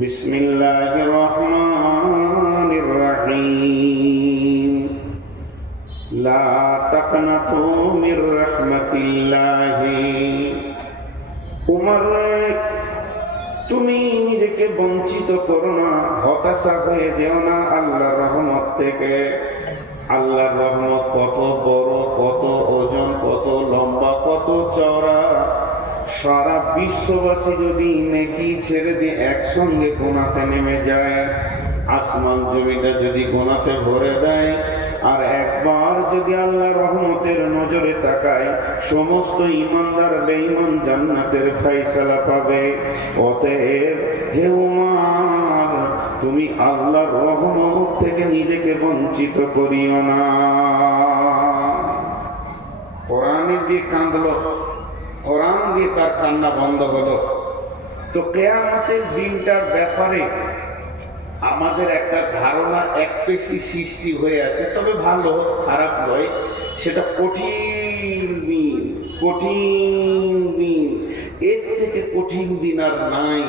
বিসমিল্লাহির রহমানির রহিম। লা তাকনাতু মির রাহমাতিল্লাহি। উমর, তুমি নিজেকে বঞ্চিত করো না, হতাশা হয়ে যেও না আল্লাহর রহমত থেকে। আল্লাহর রহমত কত বড়, কত ওজন, কত লম্বা, কত চওড়া। সারা বিশ্ববাসী যদি নেকি ছেড়ে দিয়ে একসঙ্গে গোনাতে নেমে যায়, আসমান জমিটা যদি গোনাতে ভরে দেয়, আর একবার যদি আল্লাহ রহমতের নজরে তাকায়, সমস্ত ঈমানদার বেঈমান জান্নাতের ফয়সালা পাবে। অতএব হে উমর, তুমি আল্লাহর রহমত থেকে নিজেকে বঞ্চিত করিও না। কোরআন দিয়ে কাঁদলো, কোরআন দিয়ে তার কান্না বন্ধ হলো। তো কিয়ামতের দিনটার ব্যাপারে আমাদের একটা ধারণা একপেশি সৃষ্টি হয়ে আছে, তবে ভালো, খারাপ নয়। সেটা কঠিন দিন, কঠিন দিন। এর থেকে কঠিন দিন আর নাই,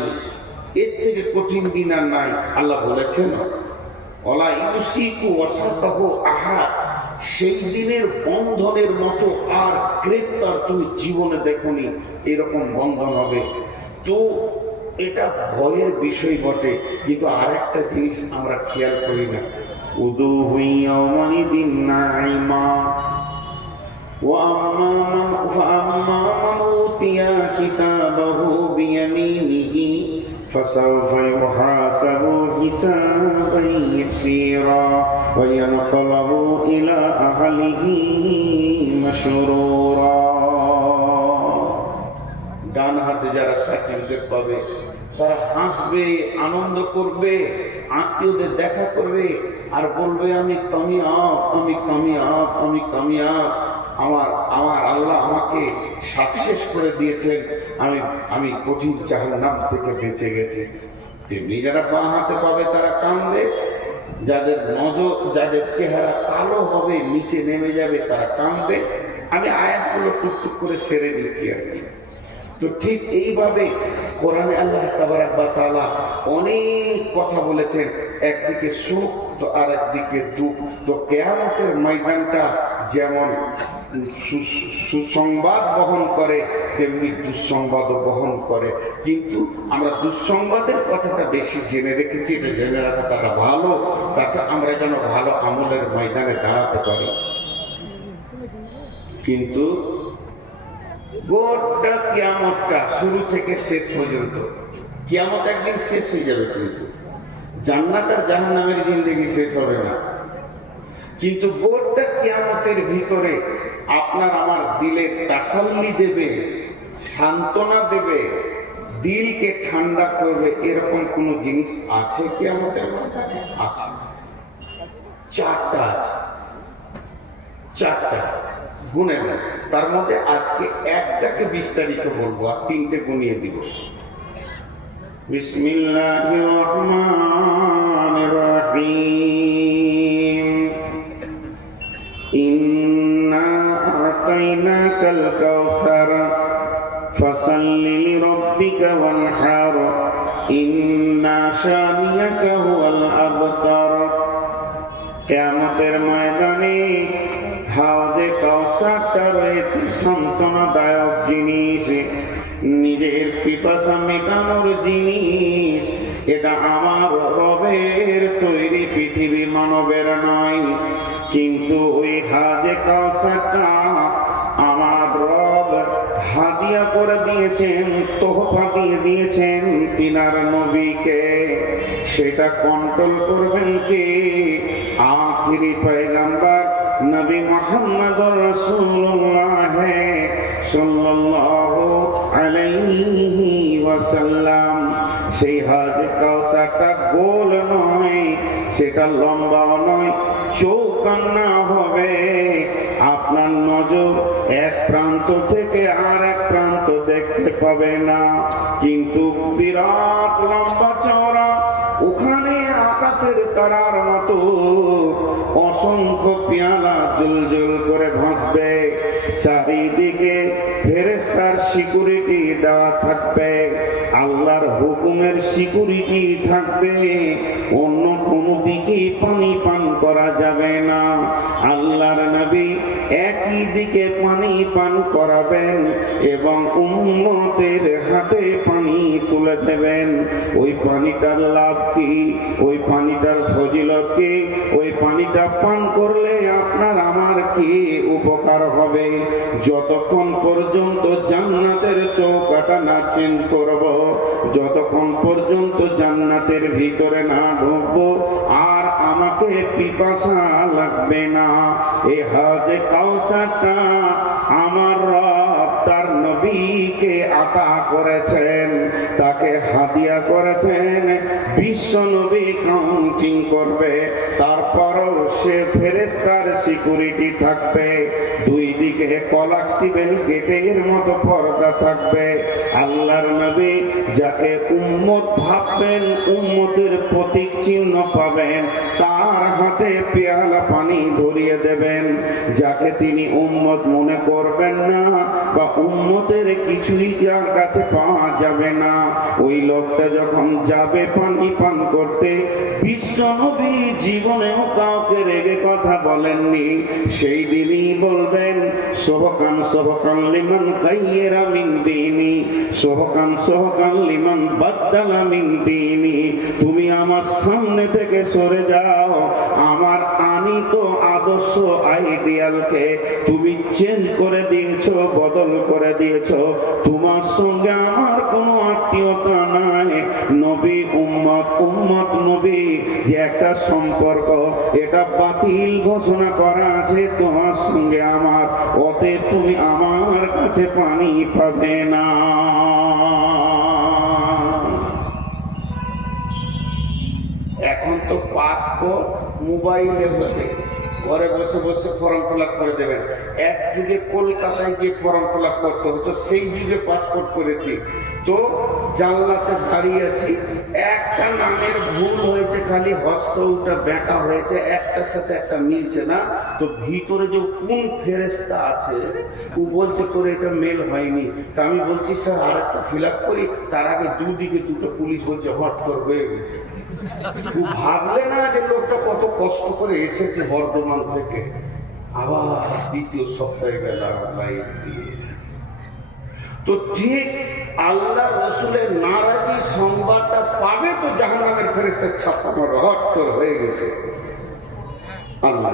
এর থেকে কঠিন দিন আর নাই। আল্লাহ বলেছেন, ওয়ালা ইউসিকু ওয়াসাকাহু আহাদ। সেই দিনের বন্ধনের মতো আর গ্রেপ্তার তুমি জীবনে দেখোনি, এরকম বন্ধন হবে। তো এটা ভয়ের বিষয় বটে, কিন্তু আর একটা জিনিস আমরা খেয়াল করি না। উদুহু ইয়াওমাইদিন নাঈমা ওয়া আম্মা মান উতিয়া কিতাবাহু বিয়ামিনিহি ফাসাওফা ইউহাসাবু হিসাবান ইয়াসীরা ওয়া ইয়ানকালাবু ইলা আহলিহি মাসরুরা। ডান হাতে যারা সার্টিফিকেট পাবে তারা হাসবে, আনন্দ করবে, আত্মীয়দের দেখা করবে আর বলবে, আমি কামিয়াব, আমি কামিয়াব, আমি কামিয়াব। আমার আল্লাহ আমাকে সাকসেস করে দিয়েছেন, আমি কঠিন জাহান্নাম থেকে বেঁচে গেছি। তেমনি যারা বাঁ হাতে পাবে তারা কাঁদবে, যাদের নজর, যাদের চেহারা কালো হবে, নিচে নেমে যাবে, তারা কাঁদবে। আমি আয়াতগুলো টুকটুক করে সেরে দিচ্ছি আর কি। তো ঠিক এইভাবে কোরআনে আল্লাহ তাবারাক ওয়া তাআলা অনেক কথা বলেছেন। একদিকে সুখ তো আর একদিকে দুঃখ। তো কিয়ামতের ময়দানটা যেমন সুসংবাদ বহন করে, তেমনি দুঃসংবাদও বহন করে। কিন্তু আমরা দুঃসংবাদের কথাটা বেশি জেনে রেখেছি, এটা জেনে রাখাটা ভালো, তাতে আমরা যেন ভালো আমলের ময়দানে দাঁড়াতে পারি। কিন্তু গোটা কিয়ামতটা শুরু থেকে শেষ পর্যন্ত, কিয়ামত একদিন শেষ হয়ে যাবে, কিন্তু জান্নাত আর জাহান্নামের জিন্দেগি শেষ হবে না। কিন্তু গোটা কিয়ামতের ভিতরে আপনার আমার দিলে তাসাল্লি দেবে, সান্ত্বনা দেবে, দিলকে ঠান্ডা করবে, এরকম কোন জিনিস আছে কিয়ামতের ময়দানে? আছে, চারটা আছে, চারটা গুনে নেন। তার মধ্যে আজকে একটাকে বিস্তারিত বলবো আর তিনটে গুনিয়ে দিব। বিসমিল্লাহির রহমানির রহিম। ইন্না আতাইনাকাল কাউসার ফাসাল্লি লিরাব্বিকা ওয়ানহার ইন্না শানিয়াকা হুয়াল আবতার। কিয়ামতের ময়দানে হাউজে কাউসারটা রয়েছে সান্ত্বনাদায়ক জিনিস, নিজের পিপাসা মেটানোর জিনিস। এটা আমার রবের তৈরি, পৃথিবী মানবের নয়। কিন্তু ওই হাউজে কাউসারটা আমার রব হাদিয়া করে দিয়েছেন, তোহফা দিয়ে দিয়েছেন তিনার নবীকে। সেটা কন্ট্রোল করবেন কে? আখিরি পয়গম্বর নবী মুহাম্মদ রাসূলুল্লাহ সাল্লাল্লাহু আলাইহি ওয়াসাল্লাম। সেই হাউজে কাউসারটা গোল নয়, সেটা লম্বাও নয়, চৌকান্না হবে। আপনার নজর এক প্রান্ত থেকে আর এক প্রান্ত দেখতে পাবে না, কিন্তু বিরাট লম্বা চওড়া। ওখানে আকাশের তারার মতো অসংখ্য পেয়ালা জ্বলজ্বল করে ভাসবে। চারিদিকে ফেরেশতার সিকিউরিটি দেওয়া থাকবে। আল্লাহর হুকুম ঘুমের সিকিউরিটি থাকবে, অন্য কোনো দিকে পানি পান করা যাবে না। আল্লাহর নবী একই দিকে পানি পান করাবেন এবং উম্মতের হাতে পানি তুলে দেবেন। ওই পানিটার লাভ কি, ওই পানিটার ফজিলত কি, ওই পানিটা পান করলে আপনার আমার কি উপকার হবে? যতক্ষণ পর্যন্ত জান্নাতের চৌকাটা না চেঞ্জ করব, যতক্ষণ পর্যন্ত জান্নাতের ভিতরে না ঢুকবো, আর আমাকে পিপাসা লাগবে না। এ হাজে কাউসারটা আমার রব তার নবীকে আতা করেছেন, তাকে হাদিয়া করেছেন। বিশ্ব নবী কাউন্টিং করবে, তারপরও সে ফেরেশতার সিকিউরিটি থাকবে। দুই দিকে কলাক্সিবেল গেটের মতো পর্দা থাকবে। আল্লাহর নবী যাকে উম্মত ভাববেন, উম্মতের প্রতীক চিহ্ন পাবেন, তার হাতে পেয়ালা পানি ধরিয়ে দেবেন। যাকে তিনি উম্মত মনে করবেন না বা উম্মতের কিছুই যার কাছে পাওয়া যাবে না, ওই লোকটা যখন যাবে পানি পান করতে, বিশ্ব নবী জীবনেও কাউকে রেগে কথা বলেননি। সেই দিনই বলবেন সোহকান সোহকান লিমান গাইয়েরা মিন দিনি, সোহকান সোহকান লিমান বাদদালা মিন দিনি। তুমি আমার সামনে থেকে সরে যাও, আমার আনিত আদর্শ আইডিয়ালকে তুমি চেঞ্জ করে দিয়েছো, বদল করে দিয়েছো। তোমার সঙ্গে আমার কোনো আত্মীয়তা নাই। নবী উম্মত, উম্মত নবী যে একটা সম্পর্ক, এটা বাতিল ঘোষণা করা আছে তোমার সঙ্গে আমার। অতএব তুমি আমার কাছে পানি পাবে না। এখন তো পাসপোর্ট মোবাইলে বসে ঘরে বসে বসে ফর্ম ফিল আপ করে দেবেন। এক যুগে কলকাতায় যে ফর্ম ফিল আপ করতে হতো, সেই যুগে পাসপোর্ট করেছি। তো জানলাতে দাঁড়িয়ে আছি, একটা নামের ভুল হয়েছে, খালি হর্ষটা বেঁকা হয়েছে, একটার সাথে একটা মিলছে না। তো ভিতরে যে কোন ফেরেশতা আছে, ও বলছে তোর এটা মেল হয়নি। তা আমি বলছি স্যার আরেকটা ফিল আপ করি। তার আগে দুদিকে দুটো পুলিশ বলছে হট করে হয়ে গেছে। ভাবলে না যে লোকটা কত কষ্ট করে এসেছে বর্ধমান থেকে, আবার দ্বিতীয় সপ্তাহে গেল লাইন দিয়ে। তো ঠিক আল্লাহ রসুলের নারাজি সংবাদটা পাবে তো জাহান্নামের ফেরেশতার ছাপ্পা মারো, হট হয়ে গেছে। আল্লাহ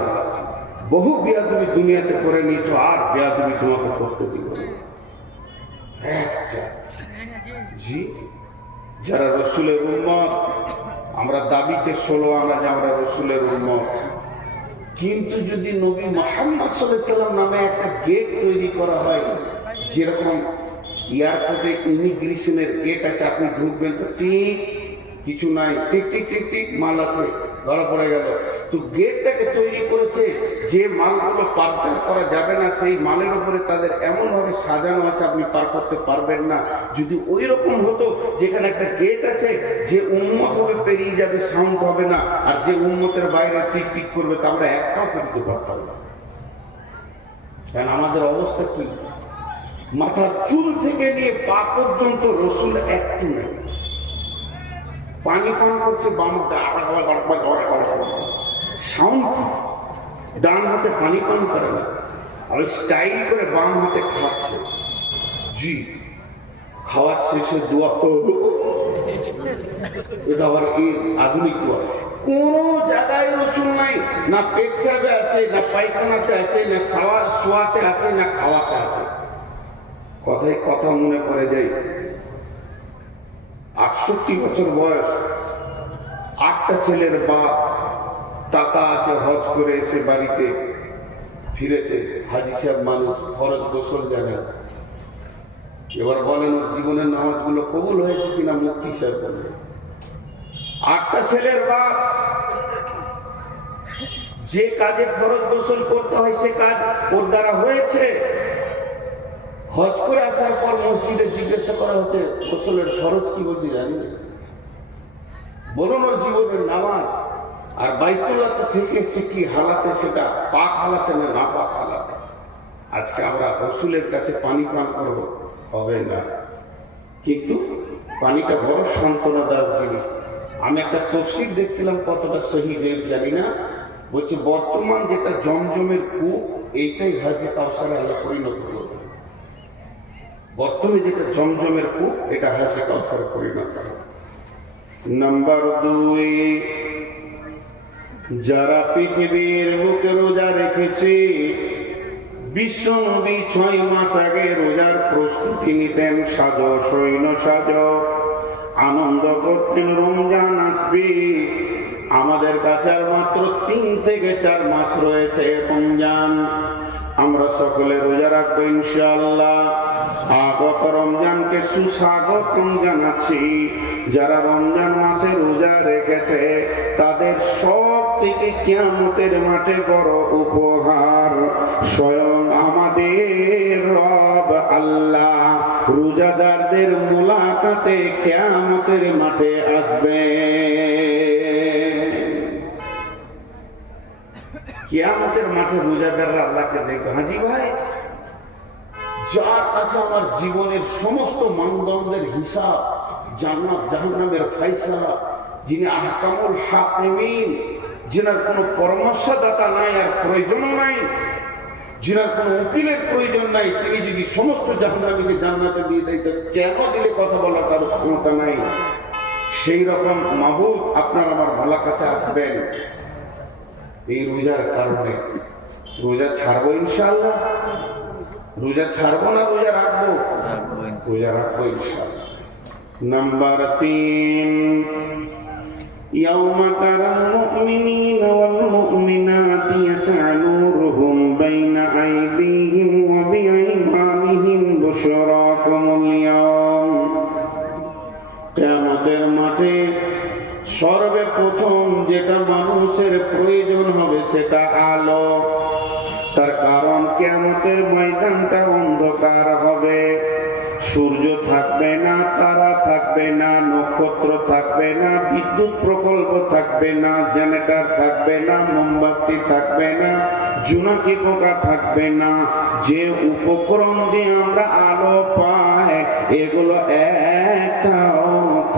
বহু বেয়াদবি দুনিয়াতে করে নিয়েছো, আর বেয়াদবি তোমাকে করতে দিব না। জি, যারা রসুলের উম্মত, আমরা দাবিতে 16 আনা যে আমরা রসুলের উম্মত, কিন্তু যদি নবী মুহাম্মদ সাল্লাল্লাহু আলাইহি ওয়াসাল্লাম নামে একটা গেট তৈরি করা হয়, যেরকম এয়ারপোর্টে ইমিগ্রেশনের গেট আছে, আপনি ঢুকবেন তো ঠিক কিছু নাই, টিক টিক টিক টিক মাল আছে, ধরা পড়ে গেল। তো গেটটাকে তৈরি করেছে যে মালগুলো পারচার করা যাবে না, সেই মালের উপরে তাদের এমন ভাবে সাজানো আছে আপনি পার করতে পারবেন না। যদি ওই রকম হতো যেখানে একটা গেট আছে, যে উম্মত হবে পেরিয়ে যাবে, সাউন্ড হবে না, আর যে উম্মতের বাইরে টিক টিক করবে, তা আমরা একটাও করতে পারতাম না। কারণ আমাদের অবস্থা কি, মাথার চুল থেকে নিয়ে পা পর্যন্ত রসুল একটু নেই। পানি পান করছে বাম হাতে, সাউন্ড ডান হাতে পানি পান করে না, আর স্টাইল করে বাম হাতে খাচ্ছে। জি, খাওয়ার শেষে দোয়া, এটা আবার এই আধুনিক দোয়া। কোন জায়গায় রসুল নাই, না পেচ্ছাবে আছে, না পায়খানাতে আছে, না শোয়াতে আছে, না খাওয়াতে আছে। কথায় কথা মনে পড়ে যায়, 68 বছর বয়স, 8টা ছেলের বাপ, টাকা আছে, হজ করে এসে বাড়িতে ফিরেছে। হাজি সাহেব মানুষ, ফরজ গোসল জানে। এবার বলেন ওর জীবনের নামাজগুলো কবুল হয়েছে কিনা, মুফতি সাহেব বলে। 8টা ছেলের বাপ, যে কাজে ফরজ গোসল করতে হয় সে কাজ ওর দ্বারা হয়েছে। হজ করে আসার পর মসজিদে জিজ্ঞাসা করা হচ্ছে গোসলের ফরজ কি, বলতে জানি না। বলুন ওর জীবনের নামাজ আর বাইতুল্লাহ থেকে এসছে কি হালাতে, সেটা পাক হালাতে না না পাক হালাতে। আজকে আমরা রসুলের কাছে পানি পান করবো, হবে না। কিন্তু পানিটা বড় সান্ত্বনাদায়ক জিনিস। আমি একটা তফসির দেখছিলাম, কতটা সহি জানি না, বলছে বর্তমান যেটা জমজমের কূপ এইটাই হাজে কাউসারে আল্লাহ পরিণত করবে। বর্তমানে যেটা জমজমের কূপ এটা হাজে কাউসারে পরিণত হবে। নাম্বার 2, যারা পৃথিবীর বুকে রোজা রেখেছে, বিশ্ব নবী 6 মাস আগে রোজার প্রস্তুতি নিতেন, সাজো সৈন্য সাজো, আনন্দ করতেন রমজান আসবে। আমাদের কাছে আর মাত্র 3 থেকে 4 মাস রয়েছে রমজান, আমরা সকলে রোজা রাখবো ইনশাআল্লাহ। আগত রমজানকে সুস্বাগতম জানাচ্ছি। যারা রমজান মাসে রোজা রেখেছে তাদের সব থেকে কিয়ামতের মাঠে বড় উপহার স্বয়ং আমাদের রব আল্লাহ রোজাদারদের মুলাকাতে কিয়ামতের মাঠে আসবে। কিয়ামতের মাঠে রোজাদাররা আল্লাহকে দেখবে। হাজি ভাই, যার কাছে আমার জীবনের সমস্ত মানদণ্ডের হিসাব, জান্নাত জাহান্নামের ফায়সালা, যিনি আহকামুল হাকিমিন, যিনার কোনো পরামর্শদাতা নাই আর প্রয়োজনও নাই, যিনার কোনো উকিলের প্রয়োজন নাই, তিনি যদি সমস্ত জাহান্নামীকে জান্নাতে দিয়ে দেয় তো কেন দিলে কথা বলার কারো ক্ষমতা নাই। সেই রকম মাহবুব আপনার আমার মোলাকাতে আসবেন এই রোজার কারণে। রোজা ছাড়বো ইনশাআল্লাহ, রোজা ছাড়বো না রোজা রাখবো? রোজা রাখবো ইনশাআল্লাহ। নাম্বার 3, ইয়াউমা তারাল মুমিনিনা ওয়াল মুমিনাতি ইয়াসআ নূরুহুম বাইনা আইদিহিম ওয়া বিআইমানিহিম বুশরাকুমুল ইয়াওম। কিয়ামতের মাঠে সর্বপ্রথম যেটা মানুষের প্রয়োজন হবে সেটা আলো। তার কারণ কিয়ামতের ময়দানটা অন্ধকার হবে, সূর্য থাকবে না, তারা থাকবে না, নক্ষত্র থাকবে না, বিদ্যুৎ প্রকল্প থাকবে না, জেনারেটর থাকবে না, মোমবাতি থাকবে না, জোনাকি পোকা থাকবে না। যে উপকরণ দিয়ে আমরা আলো পাই এগুলো একটাও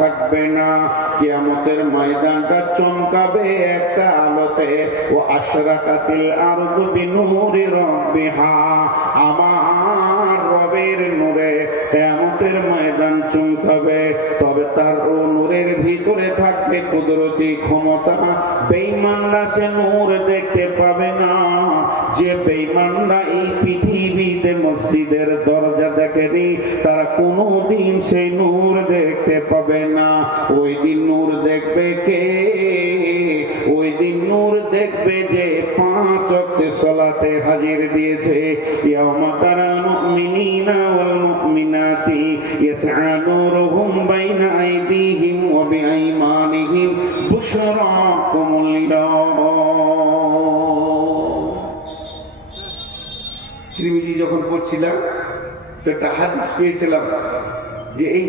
থাকবে না। কিয়ামতের ময়দানটা চমকাবে একটা আলোতে। ও আশরাকাতিল আরদু বিনূরি রাব্বিহা, আমার রবের নূরে কিয়ামতের ময়দান চমকাবে। তবে তার ও নূরের ভিতরে থাকবে কুদরতি ক্ষমতা। বেঈমানরা সে নূর দেখতে পাবে না। যে বেঈমানরা এই পৃথিবীতে মসজিদের দরজা দেখেনি তারা কোনোদিন সেই নূর দেখতে পাবে না। ওই দিন নূর দেখবে কে? ওই দিন নূর দেখবে যে 5 ওয়াক্ত সালাতে হাজির দিয়েছে। ইয়াউমা তারাল মুমিনিনা ওয়াল মুমিনাতি ইয়াসআ নূরুহুম বাইনা আইদিহিম ওয়া বিআইমানিহিম বুশরাকুমুল ইয়াওম। তিরমিজি যখন পড়ছিলাম তো একটা হাদিস পেয়েছিলাম যে এই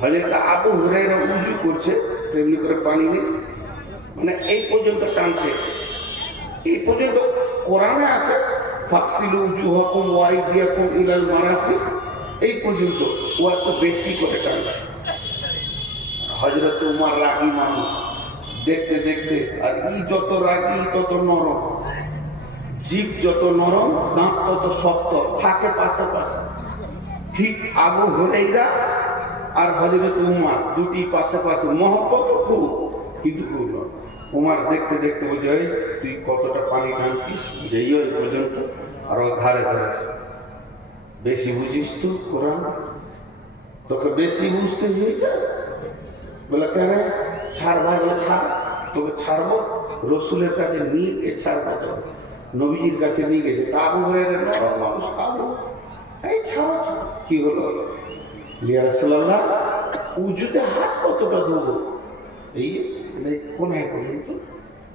হযরত আবু হুরায়রা উযু করছে, তেমনি করে পানি নেই, মানে এই পর্যন্ত টানছে, এই পর্যন্ত কোরআনে আছে ফাকসিলু উজুহাকুম ওয়া আইদিয়াকুম ইলাল মারাফিক, এই পর্যন্ত ও এত বেশি করে টানছে। হযরত উমর রাগী মানুষ, দেখতে দেখতে, আর ই যত রাগী তত নরম, জীব যত নরম দাঁত তত শক্ত, থাকে পাশাপাশি। ঠিক আবু হুরায়রা আর হযরত উমর দুটি পাশাপাশি, মহব্বত খুব, কিন্তু খুব নরম। উমর দেখতে দেখতে বলছে, তুই কতটা পানি টানছিস, যেই ওই পর্যন্ত, আর ও ধারে ধরেছে। বেশি বুঝিস তো কোরআন, তোকে বেশি বুঝতে হয়েছে। বলে কেন? ছাড় ভাই। বলে ছাড়, তোকে ছাড়বো, রসুলের কাছে নিয়ে ছাড়বো, তো নবীজির কাছে নিয়ে গেছে। আবু হুরায়রা নরম মানুষ, আবু এই ছাড়ো, কি হলো? ইয়া রাসূলুল্লাহ, উজুতে হাত কতটা দেবো? এই কোনায় পর্যন্ত,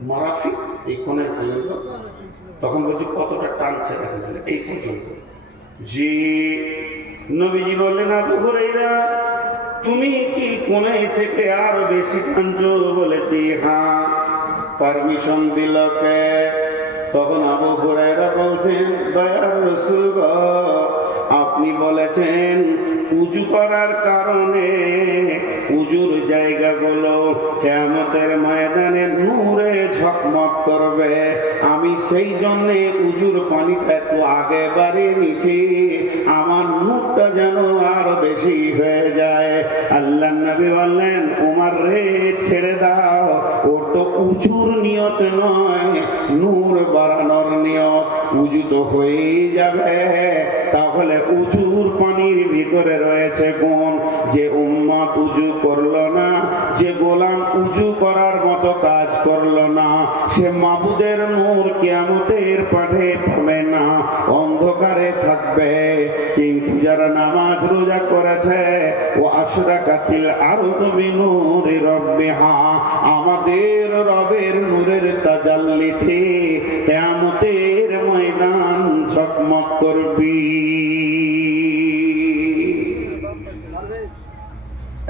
মারাফিক এই কোনায় পর্যন্ত। তখন বলছি কতটা টানছে দেখেন, এই পর্যন্ত। যে নবীজি বললেন, আবু হুরায়রা তুমি কি কোনায় থেকে আরো বেশি টানছো? বলেছি হ্যাঁ। পারমিশন দিল কে? তখন আবু হুরায়রা বলছেন, দয়ার রাসূল গো, আপনি বলেছেন উজু করার কারণে উজুর জায়গাগুলো কিয়ামতের ময়দানে নূরে ঝকমক করবে। আমি সেই জন্য উজুর পানিটা একটু আগে বাড়িয়ে নিচ্ছি, আমার নূরটা যেন আরো বেশি হয়ে যায়। আল্লাহ নবী বললেন, উমর রে ছেড়ে দাও, ওর তো উজুর নিয়ত নয়, নূর বাড়ানোর নিয়ত। উজু তো হয়েই যাবে, তাহলে উজুর পানির ভিতরে রয়েছে গুণ। যে উম্মত উজু করলো না, যে গোলাম উজু করার মতো কাজ করলো না, সে মাবুদের নূর কিয়ামতের মাঠে পাবে না, অন্ধকারে থাকবে। কিন্তু যারা নামাজ রোজা করেছে, ও আশরাকাতিল আরদু বিনূরি রাব্বিহা, আমাদের রবের নূরের তাজাল্লিতে কিয়ামতের ময়দান ঝকমক করবি।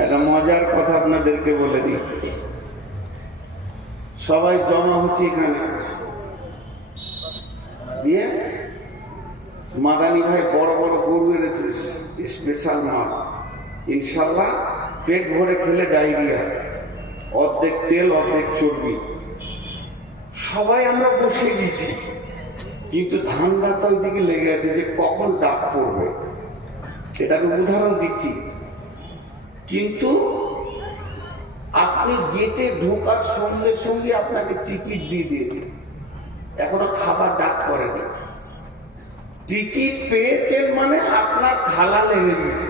একটা মজার কথা আপনাদেরকে বলে দিই। সবাই জমা হচ্ছে এখানে, দিয়ে মাদানী ভাই বড় বড় গরু এনেছে, স্পেশাল মাল, ইনশাল্লাহ পেট ভরে খেলে ডায়রিয়া, অর্ধেক তেল অর্ধেক চর্বি। সবাই আমরা বসে গেছি, কিন্তু ধান্দা তো ওইদিকে লেগে আছে যে কখন ডাক পড়বে। এটাকে উদাহরণ দিচ্ছি। কিন্তু আপনি গেটে ঢোকার সঙ্গে সঙ্গে আপনাকে টিকিট দিয়ে দিয়েছে, এখনো খাবার ডাক করেনি। টিকিট পেয়েছেন মানে আপনার থালা লেগে গেছে।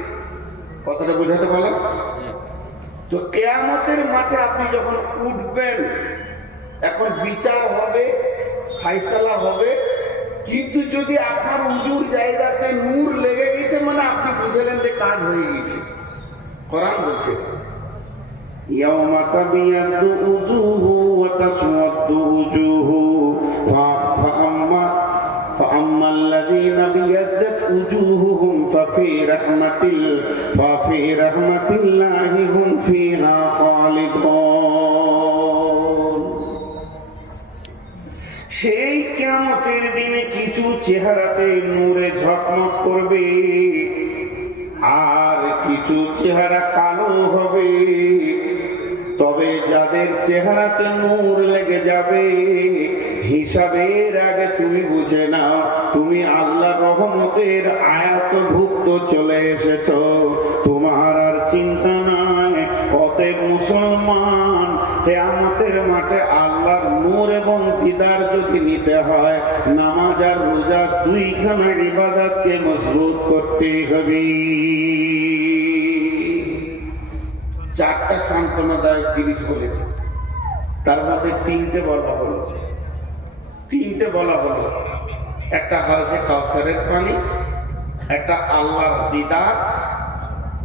কথাটা বোঝাতে পারলাম? তো কিয়ামতের মাঠে আপনি যখন উঠবেন, এখন বিচার হবে, ফায়সালা হবে। কিন্তু যদি আপনার উজুর জায়গাতে নূর লেগে গেছে মানে আপনি বুঝলেন যে কাজ হয়ে গেছে। কোরআন বলছে, ইয়াউমা তাবিয়াদু উজুহু ওয়া তাসওয়াদু উজুহু فأما الذين ابيضت وجوههم ففي رحمة الله هم فيها خالدون। সেই কিয়ামতের দিনে কিছু চেহারাতে নূরে ঝকমক করবে, আর কিছু চেহারা কালো হবে। তবে যাদের চেহারাতে নূর লেগে যাবে, হিসাবের আগে তুমি বুঝে নাও তুমি আল্লাহর রহমতের আয়াতভুক্ত চলে এসেছ, তোমার আর চিন্তা নাই। অতএব মুসলমান, কিয়ামতের মাঠে আল্লাহর নূর এবং দিদার যদি নিতে হয়, নামাজ আর রোজা দুইখানা ইবাদতকে মজবুত করতে হবে। চারটা সান্ত্বনাদায়ক জিনিস বলেছে, তার মধ্যে তিনটে বলা হলো। একটা হচ্ছে কাউসারের পানি, একটা আল্লাহর দিদার,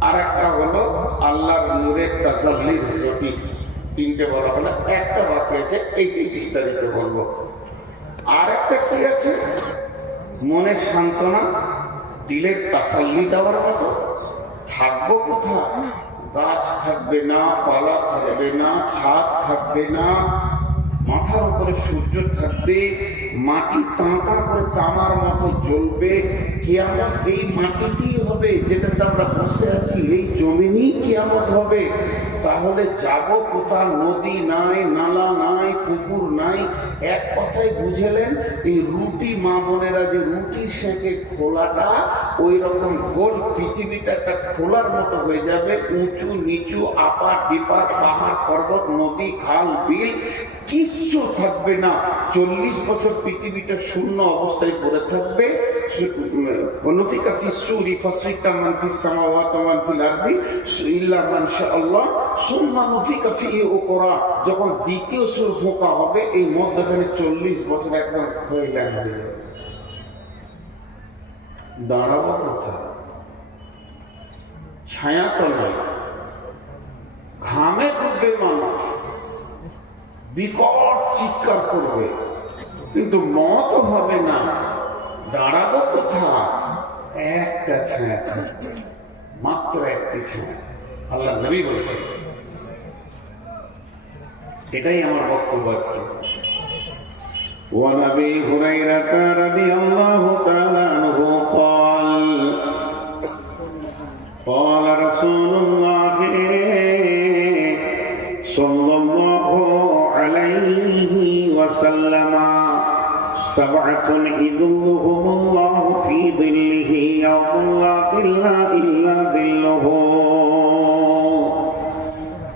আর একটা হলো আল্লাহর নূরের তাজাল্লির প্রতীক। তিনটে বলা হলো, একটা বাকি আছে, এইটাই বিস্তারিত বলবো। আর একটা কি আছে? মনের সান্ত্বনা, দিলের তাসাল্লি দেওয়ার মতো। থাকবো কোথায়? গাছ থাকবে না, পালা থাকবে না, ছাদ থাকবে না, মাথার উপরে সূর্য থাকবে, মাটি তাঁতা করে তামার মতো জ্বলবে। কিয়ামত এই মাটিতেই হবে, যেটাতে আমরা বসে আছি, এই জমিনই কিয়ামত হবে। তাহলে যাব কোথাও? নদী নাই, নালা নাই, পুকুর নাই। এক কথায় বুঝলেন, এই রুটি মা বোনেরা যে রুটি সেঁকে খোলাটা, ওই রকম গোল পৃথিবীটা একটা খোলার মতো হয়ে যাবে। উঁচু নিচু, আপার ডিপার, পাহাড় পর্বত, নদী খাল বিল কিচ্ছু থাকবে না। 40 বছর পৃথিবীটা শূন্য অবস্থায় পড়ে থাকবে। ونفخ في الصور فصعق من في السماوات ومن في الأرض إلا من شاء الله ثم نفخ فيه أخرى। যখন দ্বিতীয় সুর ফোঁকা হবে, এই মধ্যখানে 40 বছর একদম খয়লা হয়ে যাবে। দাঁড়াবো কোথায়? ছায়া তো নাই, ঘামে ডুববে মানুষ, বিকট চিৎকার করবে, কিন্তু মত হবে না। দাঁড়াবো কোথায়? একটা ছায়া থাকবে, মাত্র একটি ছায়া। আল্লাহ নবী বলছেন। এটাই আমার বক্তব্য আজকে। وعن ابي هريره رضي الله تعالى عنه قال قال رسول الله صلى الله عليه وسلم سبعة يظلهم الله في ظله يوم لا ظل إلا ظله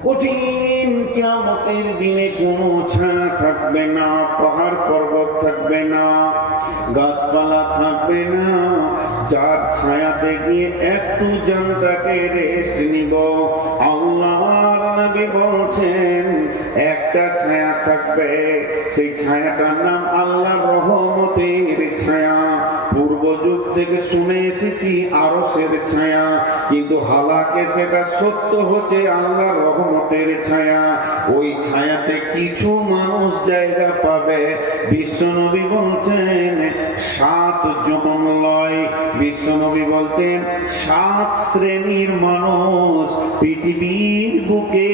কঠিন কিয়ামতের দিনে কোনো ছায়া থাকবে না, পাহাড় পর্বত থাকবে না, গাছপালা থাকবে না, যার ছায়াতে গিয়ে একটু জানটাকে রেস্ট নিব। আল্লাহর নবী বলছেন একটা ছায়া থাকবে, সেই ছায়াটার নাম আল্লাহর রহমতের ছায়া। পূর্ব যুগ থেকে শুনে এসেছি আরশের ছায়া, কিন্তু হালাকে সেটা সত্য হচ্ছে আল্লাহর রহমতের ছায়া। ওই ছায়াতে কিছু মানুষ জায়গা পাবে। বিশ্বনবী বলছেন 7 জন লয়, বিশ্বনবী বলছেন 7 শ্রেণীর মানুষ পৃথিবীর বুকে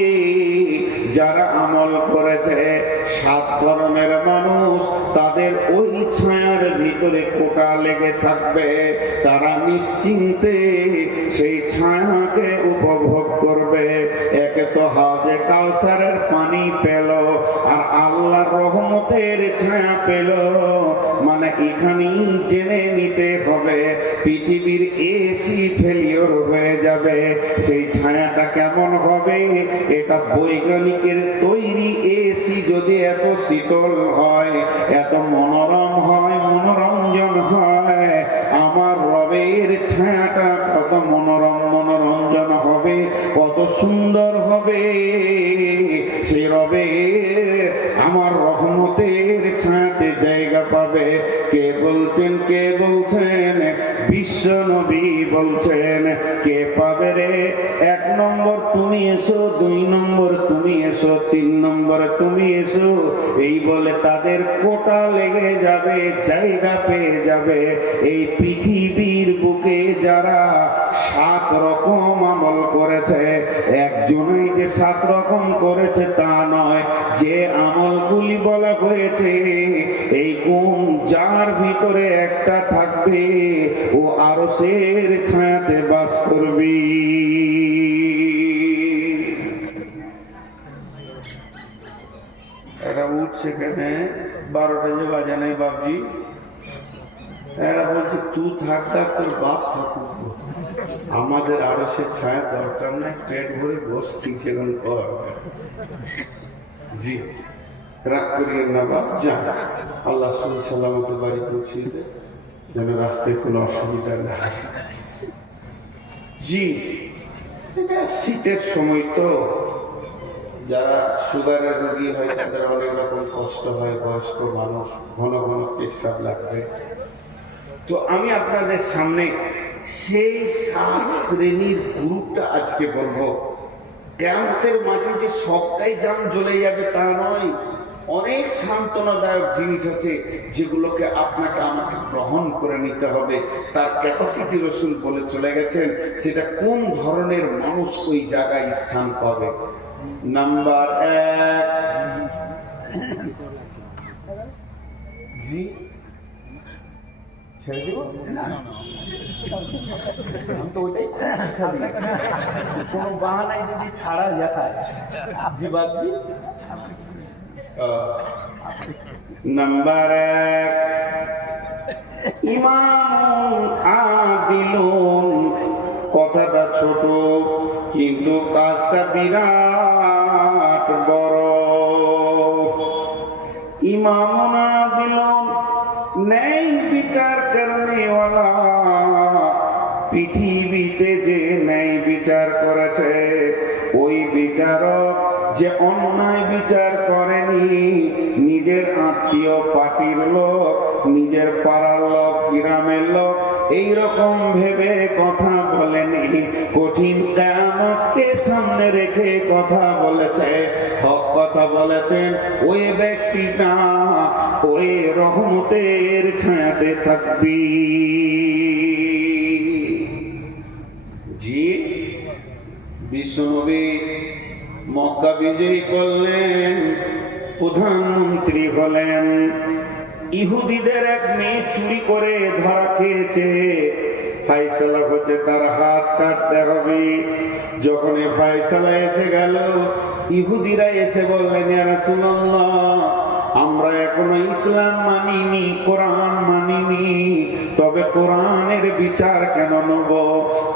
যারা আমল করেছে, 7 ধরনের মানুষ তাদের ওই ছায়ার ভিতরে কোটা লেগে থাকবে। তারা নিশ্চিন্তে সেই ছায়াকে উপভোগ করবে। একে তো হাজে কাউসারের পানি পেল, আর আল্লাহর রহমতের ছায়া পেল। মানে এখানেই জেনে নিতে হবে পৃথিবীর এসি ফেলিওর হয়ে যাবে। সেই ছায়াটা কেমন হবে? এটা বৈজ্ঞানিকের তৈরি এসি যদি এত শীতল হয়, এত মনোরম হয়, মনোরঞ্জন হয়, আমার রবের ছায়াটা কত মনোরম মনোরঞ্জন হবে, কত সুন্দর হবে। সেই রবের আমার রহমতের ছায়াতে জায়গা পাবে। কে বলছেন? কে বলছেন? বিশ্ব নবী বলছেন। কে পাবে রে? 1 নম্বর তুমি এসো, 2 নম্বর তুমি এসো, 3 নম্বর তুমি এসো, এই বলে তাদের কোটা লেগে যাবে, জায়গা পেয়ে যাবে। এই পৃথিবীর বুকে যারা 7 রকম আমল করেছে, একজনই যে 7 রকম করেছে তা নয়। যে আমলগুলি বলা হয়েছে, এই গুণ যার ভিতরে একটা থাকবে, ও আরশের ছায়াতে বাস করবে। এরা উঠছে কেন? 12টা যে বাজে নাই বাপজি। এরা বলছে তুই থাক, তোর বাপ থাকুক, আমাদের আরশের ছায়া দরকার নাই, পেট ভরে বস ঠিক এখন কর। জি, রাগ করিয়ে না বাপ, যান আল্লাহ সহি সালামত বাড়ি পৌঁছিয়ে দেয়, যেন রাস্তায় কোনো অসুবিধা না। জি, এটা শীতের সময় তো, যারা সুগারের রোগী হয় তাদের অনেক রকম কষ্ট হয়, বয়স্ক মানুষ ঘন ঘন পেশাব লাগবে। তো আমি আপনাদের সামনে সেই 7 শ্রেণীর গ্রুপটা আজকে বলবো। কিয়ামতের মাঠে যে সবটাই জান জ্বলে যাবে তা নয়, অনেক সান্ত্বনাদায়ক জিনিস আছে যেগুলোকে আপনাকে আমাকে গ্রহণ করে নিতে হবে। তার ক্যাপাসিটি রসুল বলে চলে গেছেন, সেটা কোন ধরনের মানুষ ওই জায়গায় স্থান পাবে। নাম্বার 1, জি ছেড়ে দিব তো ওইটাই কোনো বাহানায় যদি ছাড়া যায়। জি বাকি নাম্বার 1, ইমাম আদিলুন। কথাটা ছোট কিন্তু কাজটা বিরাট বড়। ইমাম আদিলুন, ন্যায় বিচার করনেওয়ালা। পৃথিবীতে যে ন্যায় বিচার করেছে, ওই বিচারক যে অন্যায় বিচার করেনি, নিজের আত্মীয় পার্টির লোক, নিজের পাড়ার লোক, গ্রামের লোক এইরকম ভেবে কথা বলেনি, কঠিন কিয়ামতকে সামনে রেখে কথা বলেছে, হক কথা বলেছেন। ওই ব্যক্তিটা ওই রহমতের ছায়াতে থাকবি। জি, বিশ্বনবী মক্কা বিজয়ী করলেন, প্রধানমন্ত্রী হলেন। ইহুদিদের এক মেয়ে চুরি করে ধরা খেয়েছে। ফায়সালা হচ্ছে তার হাত কাটতে হবে। যখন এই ফায়সালা এসে গেল, ইহুদিরা এসে বললেন, ইয়া রাসূলুল্লাহ, আমরা এখনো ইসলাম মানিনি, কোরআন মানিনি, তবে কোরআনের বিচার কেন নেব?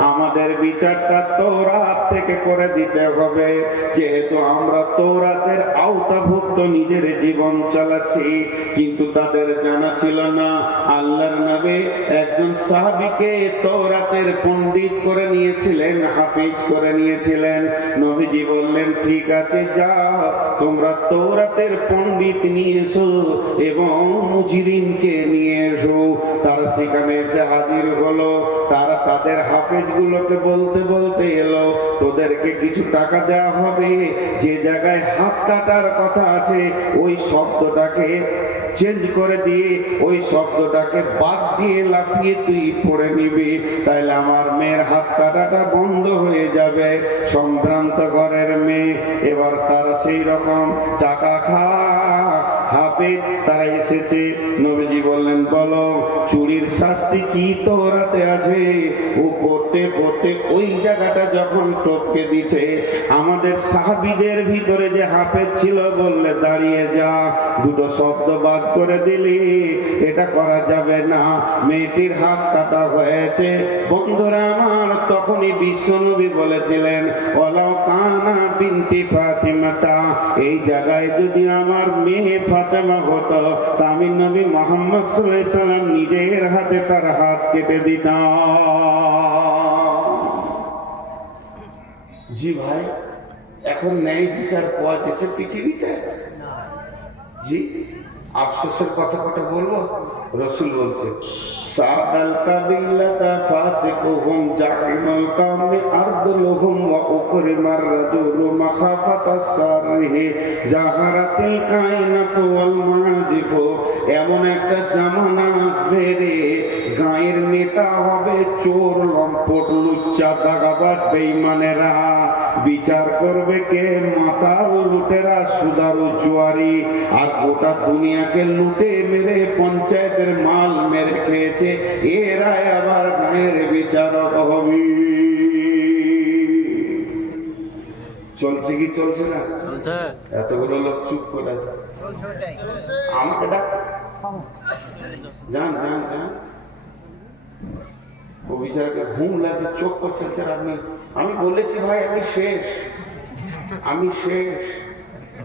আমাদের বিচারটা তৌরাত থেকে করে দিতে হবে, যেহেতু আমরা তৌরাতের আওতাভুক্ত নিজের জীবন চালাচ্ছি। কিন্তু তাদের জানা ছিল না আল্লাহর নবী একজন সাহাবীকে তৌরাতের পণ্ডিত করে নিয়েছিলেন, হাফিজ করে নিয়েছিলেন। নবীজি বললেন, ঠিক আছে, যাও তোমরা তৌরাতের পণ্ডিত নিয়ে এসো এবং মুজিরিনকে নিয়ে এসো। তারা সেখানে এসে হাজির হলো। তারা তাদের হাফেজ গুলোকে বলতে বলতে এলো, তোদেরকে কিছু টাকা দেওয়া হবে, যে জায়গায় হাত কাটার কথা আছে ওই শব্দটাকে চেঞ্জ করে দিয়ে ওই শব্দটাকে বাদ দিয়ে লাফিয়ে তুই পড়ে নিবি, তাইলে আমার মেয়ের হাত কাটাটা বন্ধ হয়ে যাবে। সম্ভ্রান্ত ঘরের মেয়ে, এবার তারা সেই রকম টাকা হাফেজ তারা এসেছে। নবীজি বললেন, বলো চুরির শাস্তি কি তৌরাতে আছে? ও পড়তে পড়তে ওই জায়গাটা যখন টপকে দিছে, আমাদের সাহাবীদের ভিতরে যে হাফেজ ছিল বললে, দাঁড়িয়ে যা, দুটো শব্দ বাদ করে দিলি, এটা করা যাবে না, মেয়েটির হাত কাটা হয়েছে। বন্ধুরা আমার, তখনই বিশ্বনবী বলেছিলেন, ওয়ালাউ কানা বিনতি ফাতিমাতা, এই জায়গায় যদি আমার মেয়ে ফাতেমা হতো, তা আমি নবী মুহাম্মদ সাল্লাল্লাহু আলাইহি সাল্লাম নিজের হাতে তার হাত কেটে দিতাম। জি ভাই, এখন ন্যায় বিচার পাওয়া গেছে পৃথিবীতে? জি, আফসোসের কথা কটা বলবো। রাসূল বলছে, সাদাল কাবিলাতা ফাসিকুহুম জাইমুল কাওমি আরদুলুহুম ওয়া উকরিমার রাজুলু মাখাফাতাস সারহি জাহারাতিল কায়নাতু ওয়াল মাজিফু। এমন একটা জামানা আসবে রে, গায়ের নেতা হবে চোর, লম্পট, লুচ্চা, দাগাবাজ, বেঈমানেরা। বিচার করবে কে? মাতাল, লুটেরা, সুদারু, জুয়ারি। আর গোটা দুনিয়াকে লুটে মেরে পঞ্চায়েতের মাল মেরে খেয়েছে, এরাই আবার গায়ের বিচারক হবে। চলছে কি চলছে না? এতগুলো লোক চুপ করে আমাকে ডাকছে, যান যান যান। ও বিচারকে ঘুম লাগে, চোখ করছে। আমি বলেছি ভাই, আমি শেষ, আমি শেষ,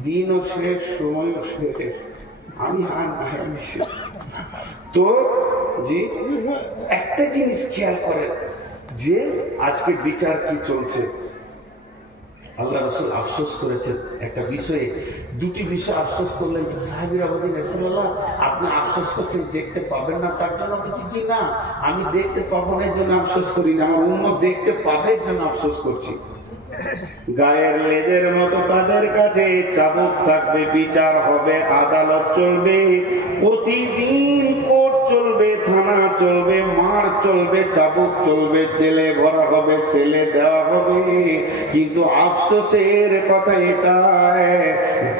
দিনও শেষ, সময়ও শেষ, আমি শেষ। তো জি, একটা জিনিস খেয়াল করেন যে আজকে বিচার কি চলছে। আল্লাহ রাসূল আফসোস করেছেন একটা বিষয়ে, দুটি বিষয় আফসোস করলেন। সাহাবীরা বলেন, রাসূলুল্লাহ, আপনি আফসোস করছেন দেখতে পাবেন না তার জন্য কিছু? জি না, আমি দেখতে পাবো না এর জন্য আফসোস করি না, আমার উম্মত দেখতে পাবে এর জন্য আফসোস করছি। গায়ের লেজের মতো তাদের কাছে চাবুক থাকবে, বিচার হবে, আদালত চলবে, প্রতিদিন কোর্ট চলবে, থানা চলবে, মার চলবে, চাবুক চলবে, জেলে ভরা হবে, ছেলে দেওয়া হবে। কিন্তু আফসোসের কথা এটাই,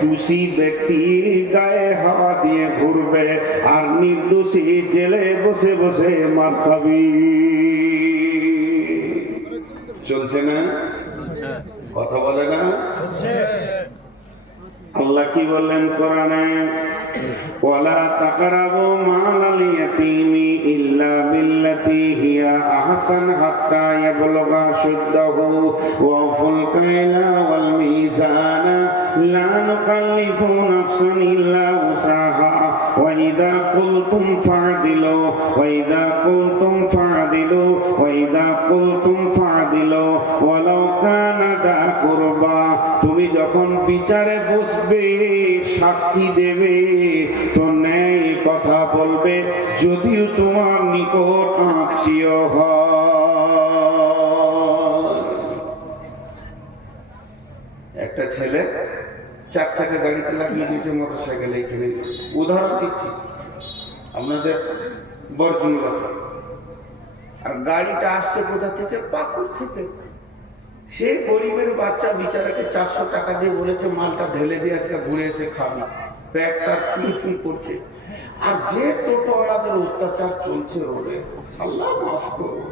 দোষী ব্যক্তি গায়ে হাওয়া দিয়ে ঘুরবে আর নির্দোষী জেলে বসে বসে মার খাবি। চলছে না? কথা বলে না? আল্লাহ কি বললেন কোরআনে? ওয়ালা তাকরাবু মালাল ইয়াতীমি ইল্লা বিল্লাতী হিয়া আহসান হাত্তা ইয়াবলুগা শুদ্দাহু ওয়া ফুল কাইলা ওয়াল মিজানা লা নুকাল্লিফু নাফসান ইল্লা উসাহা ওয়া ইযা কুলতুম ফা'দিলু ওয়া ইযা কুলতুম ফা'দিলু ওয়া ইযা কুলতুম ফা'দিলু ওয়ালাউ কানা দা কুরবা। তুমি যখন বিচারে বসবে, সাক্ষী দেবে, তো ন্যায় কথা বলবে, যদিও তোমার নিকট আত্মীয় হয়। একটা ছেলে 4 চাকা গাড়িতে লাগিয়ে দিয়েছে মোটরসাইকেল। এখানে উদাহরণ দিচ্ছি আপনাদের বরজুমলা। আর গাড়িটা আসছে কোথা থেকে? পাকুড় থেকে। সে গরিবের বাচ্চা বিচারাকে 400 টাকা দিয়ে বলেছে মালটা ঢেলে দিয়ে আজকে ঘুরে এসে খাবি। পেট তার চুন করছে। আর যে টোটোওয়ালাদের অত্যাচার চলছে রোডে, আল্লাহ মাফ করুন,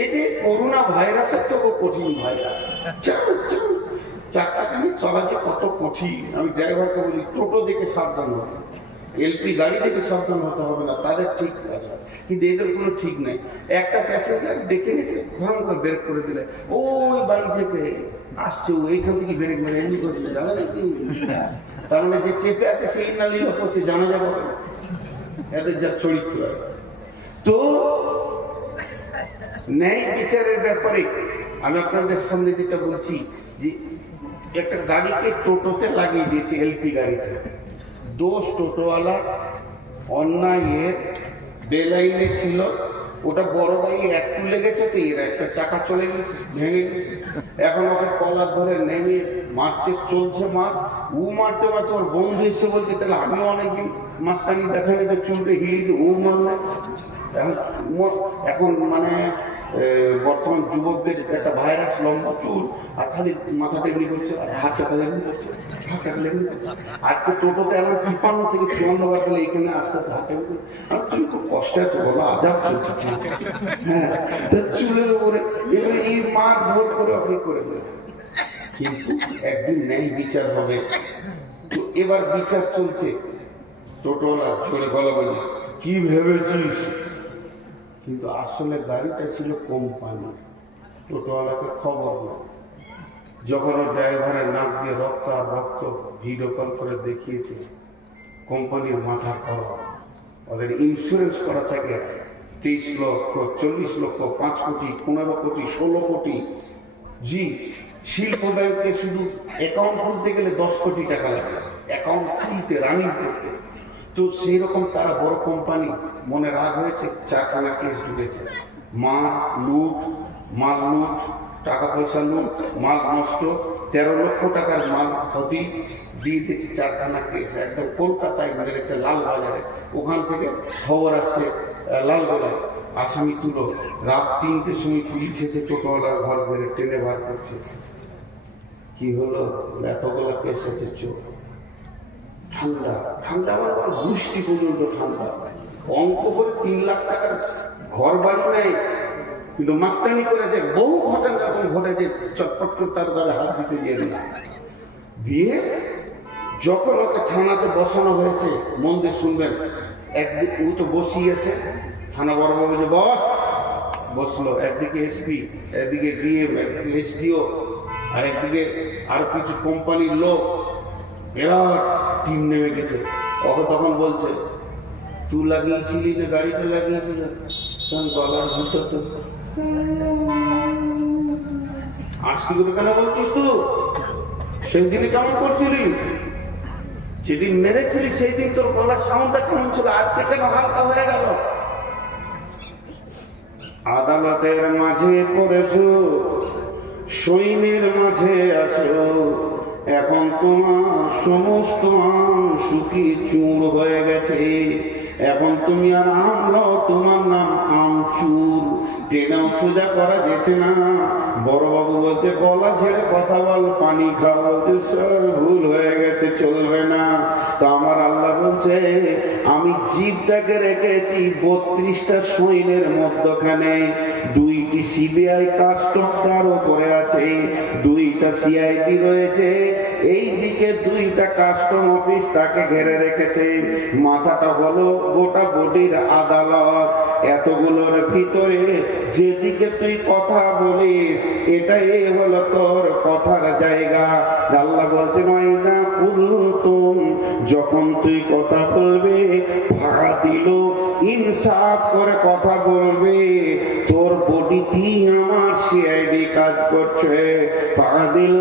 এই যে করোনা ভাইরাসের তো কঠিন ভাইরাস, চার চাকা নিয়ে চলা যে কত কঠিন। আমি ড্রাইভারকে বলি টোটো দেখে সাবধান হবে, এলপি গাড়ি থেকে সাবধান হতে হবে না, তাদের ঠিক আছে, কিন্তু এদের কোনো ঠিক নেই। একটা প্যাসেঞ্জার দেখে নিয়েছে, ভয়ঙ্কর ব্রেক করে দিলে, ওই বাড়ি থেকে আসছে, ও এইখান থেকে ব্রেক মেরে এমনি করছে, জানে নাকি? তার মানে যে চেপে আছে সেই না লিলো করছে, জানা যাবে এদের যা চরিত্র। তো ন্যায় বিচারের ব্যাপারে আমি আপনাদের সামনে যেটা বলছি, যে একটা গাড়িকে টোটোতে লাগিয়ে দিয়েছে, এলপি গাড়িতে। দোষ টোটোওয়ালা, অন্যায়ের বেলাইনে ছিল, ওটা বড় গাড়ি একটু লেগেছে তো এর একটা চাকা চলে গেছে, ভেঙে গেছে। এখন ওকে কলার ধরে নেমে মারছে, চলছে মাছ। ও মারতে মারতে ওর বন্ধু এসে বলছে, তাহলে আমিও অনেকদিন মাস্তানি দেখা যেতে চুলতে হিলি দিয়ে ও মারলে। এখন মানে বর্তমান যুবকদের একটা ভাইরাস, লম্বা চুল আর খালি মাথাটা এমনি করছে, আর হাতটা এমনি করছে, হাতটা এমনি করছে। আজকে টোটোতে এমন 53 থেকে 54 বার গেলে এখানে আস্তে আস্তে হাতে আর তুমি খুব কষ্ট আছে বলো, আজাব চলছে। হ্যাঁ, চুলের উপরে এবার এই মার ভোর করে ওকে করে দেবে, কিন্তু একদিন ন্যায় বিচার হবে। তো এবার বিচার চলছে। টোটোওয়ালা ঝরে গলা বলি, কি ভেবেছিস? কিন্তু আসলে গাড়িটা ছিল কোম্পানি, টোটোওয়ালাকে খবর নেই। যখন ওর ড্রাইভারের নাক দিয়ে রক্ত আর রক্ত ভিডিও কল করে দেখিয়েছে, কোম্পানির মাথা খরচ। ওদের ইন্স্যুরেন্স করা থাকে 23 লক্ষ, 40 লক্ষ, 5 কোটি, 15 কোটি, 16 কোটি। জি, শিল্প ব্যাংকে শুধু অ্যাকাউন্ট খুলতে গেলে 10 কোটি টাকা লাগে, অ্যাকাউন্ট খুলতে, রানিং করতে। তো সেই রকম তারা বড় কোম্পানি, মনে রাগ হয়েছে, 4খানা কেস ঢুকেছে। মাল লুট, টাকা পয়সা লুট, মাল নষ্ট, 13 লক্ষ টাকার মাল ক্ষতি দিয়ে দিয়েছে, 4খানা কেস। একদম কলকাতায় মেরে গেছে, লালবাজারে। ওখান থেকে খবর আসছে লালগোলায়, আসামি তুলো। রাত 3টের সময় পুলিশ এসে টোটোওয়ালার ঘর ধরে টেনে বার করছে। কি হলো? এতগুলো কেস আছে, চোখ ঠান্ডা ঠান্ডা, আমার গোষ্ঠী পর্যন্ত ঠান্ডা। অঙ্ক করে 3 লাখ টাকার ঘর বাড়ি নেই, কিন্তু মাস্তানি করেছে। বহু ঘটনা এরকম ঘটেছে, চটপট করে তার গায়ে হাত দিতে দিয়ে যখন ওকে থানাতে বসানো হয়েছে, মন দিয়ে শুনবেন, একদিকে ও তো বসিয়েছে, থানা বড়বাবু যে বস বসলো, একদিকে এসপি, একদিকে ডিএম, একদিকে এসডিও, আর একদিকে আরো কিছু কোম্পানির লোক, বিরাট টিম নেমে গেছে। ওকে তখন বলছে, তুই লাগিয়েছিলি না গাড়িটা লাগিয়েছিল? তখন গলার ভিতর তো আজকে করে কেন বলছিস? তুই সেদিনে কেমন করছিলি? যেদিন মেরেছিলি সেই দিন তোর গলার সাউন্ডটা কেমন ছিল, আজকে কেন হালকা হয়ে গেল? আদালতের মাঝে পড়েছো, সৈন্যের মাঝে আছো, এখন তোমার সমস্ত আম শুকিয়ে চুর হয়ে গেছে। এখন তুমি আর আমরা, তোমার নাম আমচুর, টেনেও সোজা করা যেছে না। বড়বাবু বলতে, গলা ছেড়ে কথা বল, পানি খাওয়া। বলতে, স্যার ভুল হয়ে গেছে, চলবে না। তো আমার আল্লাহ বলছে, আমি জীবটাকে রেখেছি 32টা সৈন্যের মধ্যখানে। 2টি সিবিআই কাস্টম তার উপরে আছে, 2টা সিআইডি রয়েছে, এই দিকে 2টা কাস্টম অফিস তাকে ঘিরে রেখেছে। মাথাটা হলো গোটা বডির আদালত। এতগুলোর ভিতরে যেদিকে তুই কথা বলিস, এটাই হলো তোর কথার জায়গা। আল্লাহ বলছেন, ওয়াইদা কুনতুম, যখন তুই কথা বলবে, ভাড়া দিল, ইনসাফ করে কথা বলবে, তোর বডিতেই আমার সিআইডি কাজ করছে। ভাড়া দিল,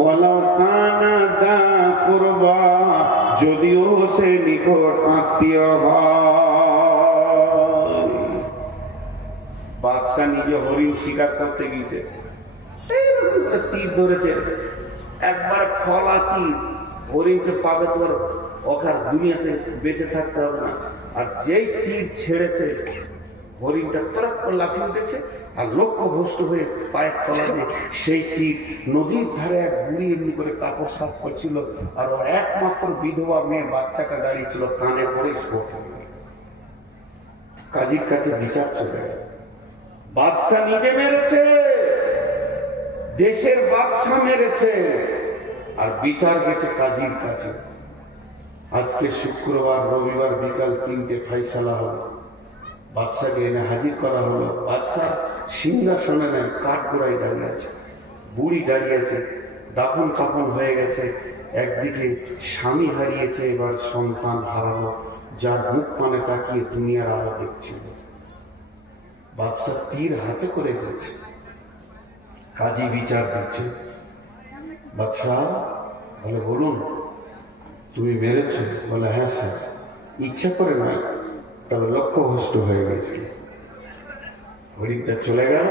ওয়ালাউ কানা দা কুরবা, যদিও সে নিকট আত্মীয় হয়। বাদশা নিজে হরিণ শিকার করতে গিয়েছে, তীর ধরেছে, একবার ফলা তীর, হরিণকে পাবে তোর ওখার দুনিয়াতে বেঁচে থাকতে হবে না। আর যেই তীর ছেড়েছে, হরিণটা তরফ করে লাফিয়ে উঠেছে, আর লক্ষ্য ভ্রষ্ট হয়ে পায়ের তলা দিয়ে সেই তীর নদীর ধারে এক বুড়ি এমনি করে কাপড় সাফ করছিল, আর ওর একমাত্র বিধবা মেয়ে বাচ্চাটা দাঁড়িয়েছিল, কানে পড়ে স্পোর্ট। কাজীর কাছে বিচার চলে গেল। বাদশা নিজে মেরেছে, দেশের বাদশা মেরেছে, আর বিচার গেছে কাজীর কাছে। আজকে শুক্রবার, রবিবার বিকাল 3টে ফাইসালা হলো, বাদশাকে এনে হাজির করা হলো। বাদশা সিংহাসনে নেই, কাঠগোড়ায় দাঁড়িয়ে আছে, বুড়ি দাঁড়িয়ে আছে, দাফন কাপন হয়ে গেছে। একদিকে স্বামী হারিয়েছে, এবার সন্তান হারালো, যার মুখ মানে তাকিয়ে দুনিয়ার আলো দেখছিল। বাদশা তীর হাতে করে গেছে, কাজী বিচার দিচ্ছে। বাদশা বলে, বলুন তুমি মেরেছ? বলে, হ্যাঁ স্যার। ইচ্ছা করে নয়, তবে লক্ষ্যভ্রষ্ট হয়ে গেছিল। হরিণটা চলে গেল,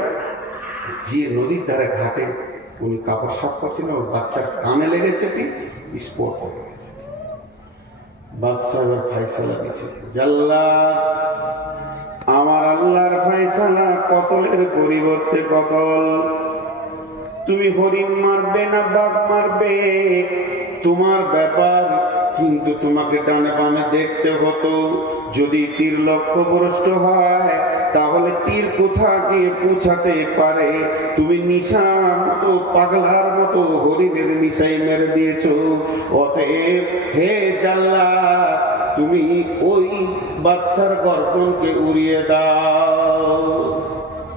যে নদীর ধারে ঘাটে উনি কাপড় সাফ করছিলেন, ওর বাচ্চার কানে লেগেছে, কি স্পট হয়ে গেছে। বাদশা এবার ফাইসালা দিচ্ছে, জাল্লাদ, আমার আল্লাহর ফাইসালা কতলের পরিবর্তে কতল। তুমি হরিণ মারবে না বাঘ মারবে তোমার ব্যাপার, কিন্তু তোমাকে ডানে বামে দেখতে হতো। যদি তীর লক্ষ্যভ্রষ্ট হয় তাহলে তীর কোথা গিয়ে পৌঁছাতে পারে। তুমি নিশার মতো, পাগলার মতো হরিণের নিশাই মেরে দিয়েছো। অতএব হে জাল্লাদ, তুমি ওই বাদশার গর্দনকে উড়িয়ে দাও।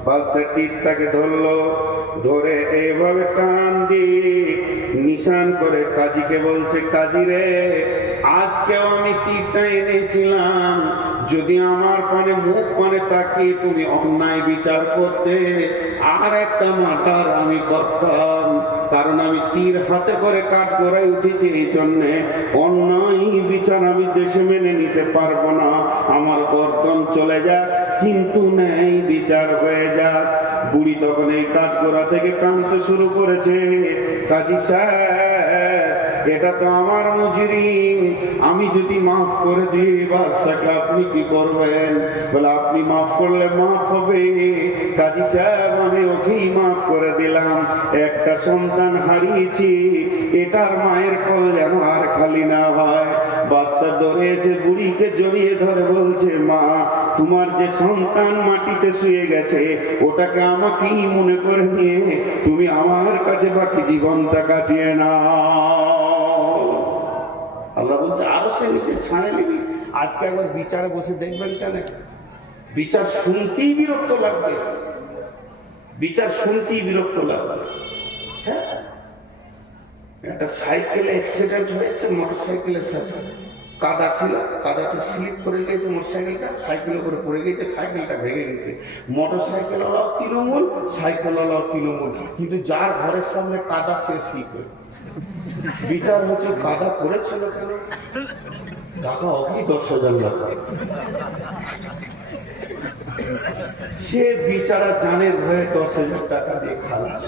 বাদশা তীরটাকে ধরলো, ধরে এভাবে টান দিয়ে নিশান করে কাজীকে বলছে, কাজী রে, আজকেও আমি তীরটা এনেছিলাম, যদি আমার পানে মুখ পানে তাকিয়ে তুমি অন্যায় বিচার করতে, আর একটা মাটার আমি করতাম। কারণ আমি তীর হাতে করে কাঠ গড়ায় উঠেছি, এই জন্যে অন্যায় বিচার আমি দেশে মেনে নিতে পারবো না। আমার গর্দন চলে যাক, কিন্তু ন্যায় বিচার হয়ে যাক। বুড়ি তখন এই কাঠগোড়া থেকে কাঁদতে শুরু করেছে, কাজী সাহেব, এটা তো আমার মুজরিম, আমি যদি মাফ করে দিই বাদশাকে আপনি কি করবেন? বলে, আপনি মাফ করলে মাফ হবে। কাজী সাহেব, আমি ওকেই মাফ করে দিলাম, একটা সন্তান হারিয়েছি, এটার মায়ের কল যেন আর খালি না হয়। বাদশা ধরে এসে বুড়িকে জড়িয়ে ধরে বলছে, মা, তোমার যে সন্তান মাটিতে শুয়ে গেছে, ওটাকে আমাকেই মনে করে নিয়ে তুমি আমার কাছে বাকি জীবনটা কাটিয়ে নাও। আল্লাহ বলছে, আরো সে নিচে ছাড়ে নিবি। আজকে একবার বিচারে বসে দেখবেন, কেন বিচার শুনতেই বিরক্ত লাগবে, বিচার শুনতেই বিরক্ত লাগবে। হ্যাঁ, একটা সাইকেলে অ্যাক্সিডেন্ট হয়েছে, মোটর সাইকেলের সাথে কাদা ছিল, কাদাতে স্লিপ করে গেছে মোটরসাইকেলটা, সাইকেলের উপরে পড়ে গেছে, সাইকেলটা ভেঙে গেছে। মোটর সাইকেলওয়ালাও তৃণমূল, সাইকেলওয়ালাও তৃণমূল, কিন্তু যার ঘরের সামনে কাদা সে স্লিপ হয়ে। বিচার হচ্ছে, কাদা পড়েছিল কেন? টাকা অকি 10,000 টাকা। সে বিচারা জানের ভয়ে 10,000 টাকা দিয়ে খালাস।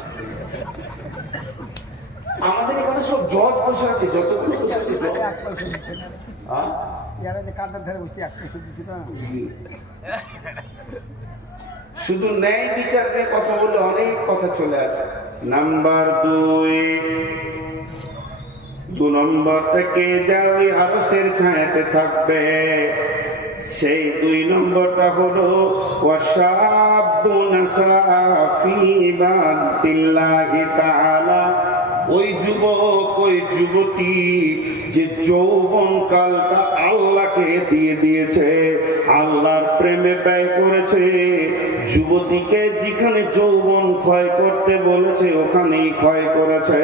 আমাদের এখানে সব জজ বসে আছে, যত শুধু ন্যায় বিচার নিয়ে কথা বলে অনেক কথা চলে আসে। নাম্বার 2 নম্বর থেকে যা ওই আরশের ছায়াতে থাকবে, সেই 2 নম্বরটা হলো ওয়াশাবুন সাফি ইবাদাতিল্লাহি তাআলা। ওই যুবক, ওই যুবতী যে যৌবন কালটা আল্লাহকে দিয়ে দিয়েছে, আল্লাহর প্রেমে ব্যয় করেছে। যুবতীকে যেখানে যৌবন ক্ষয় করতে বলেছে ওখানেই ক্ষয় করেছে,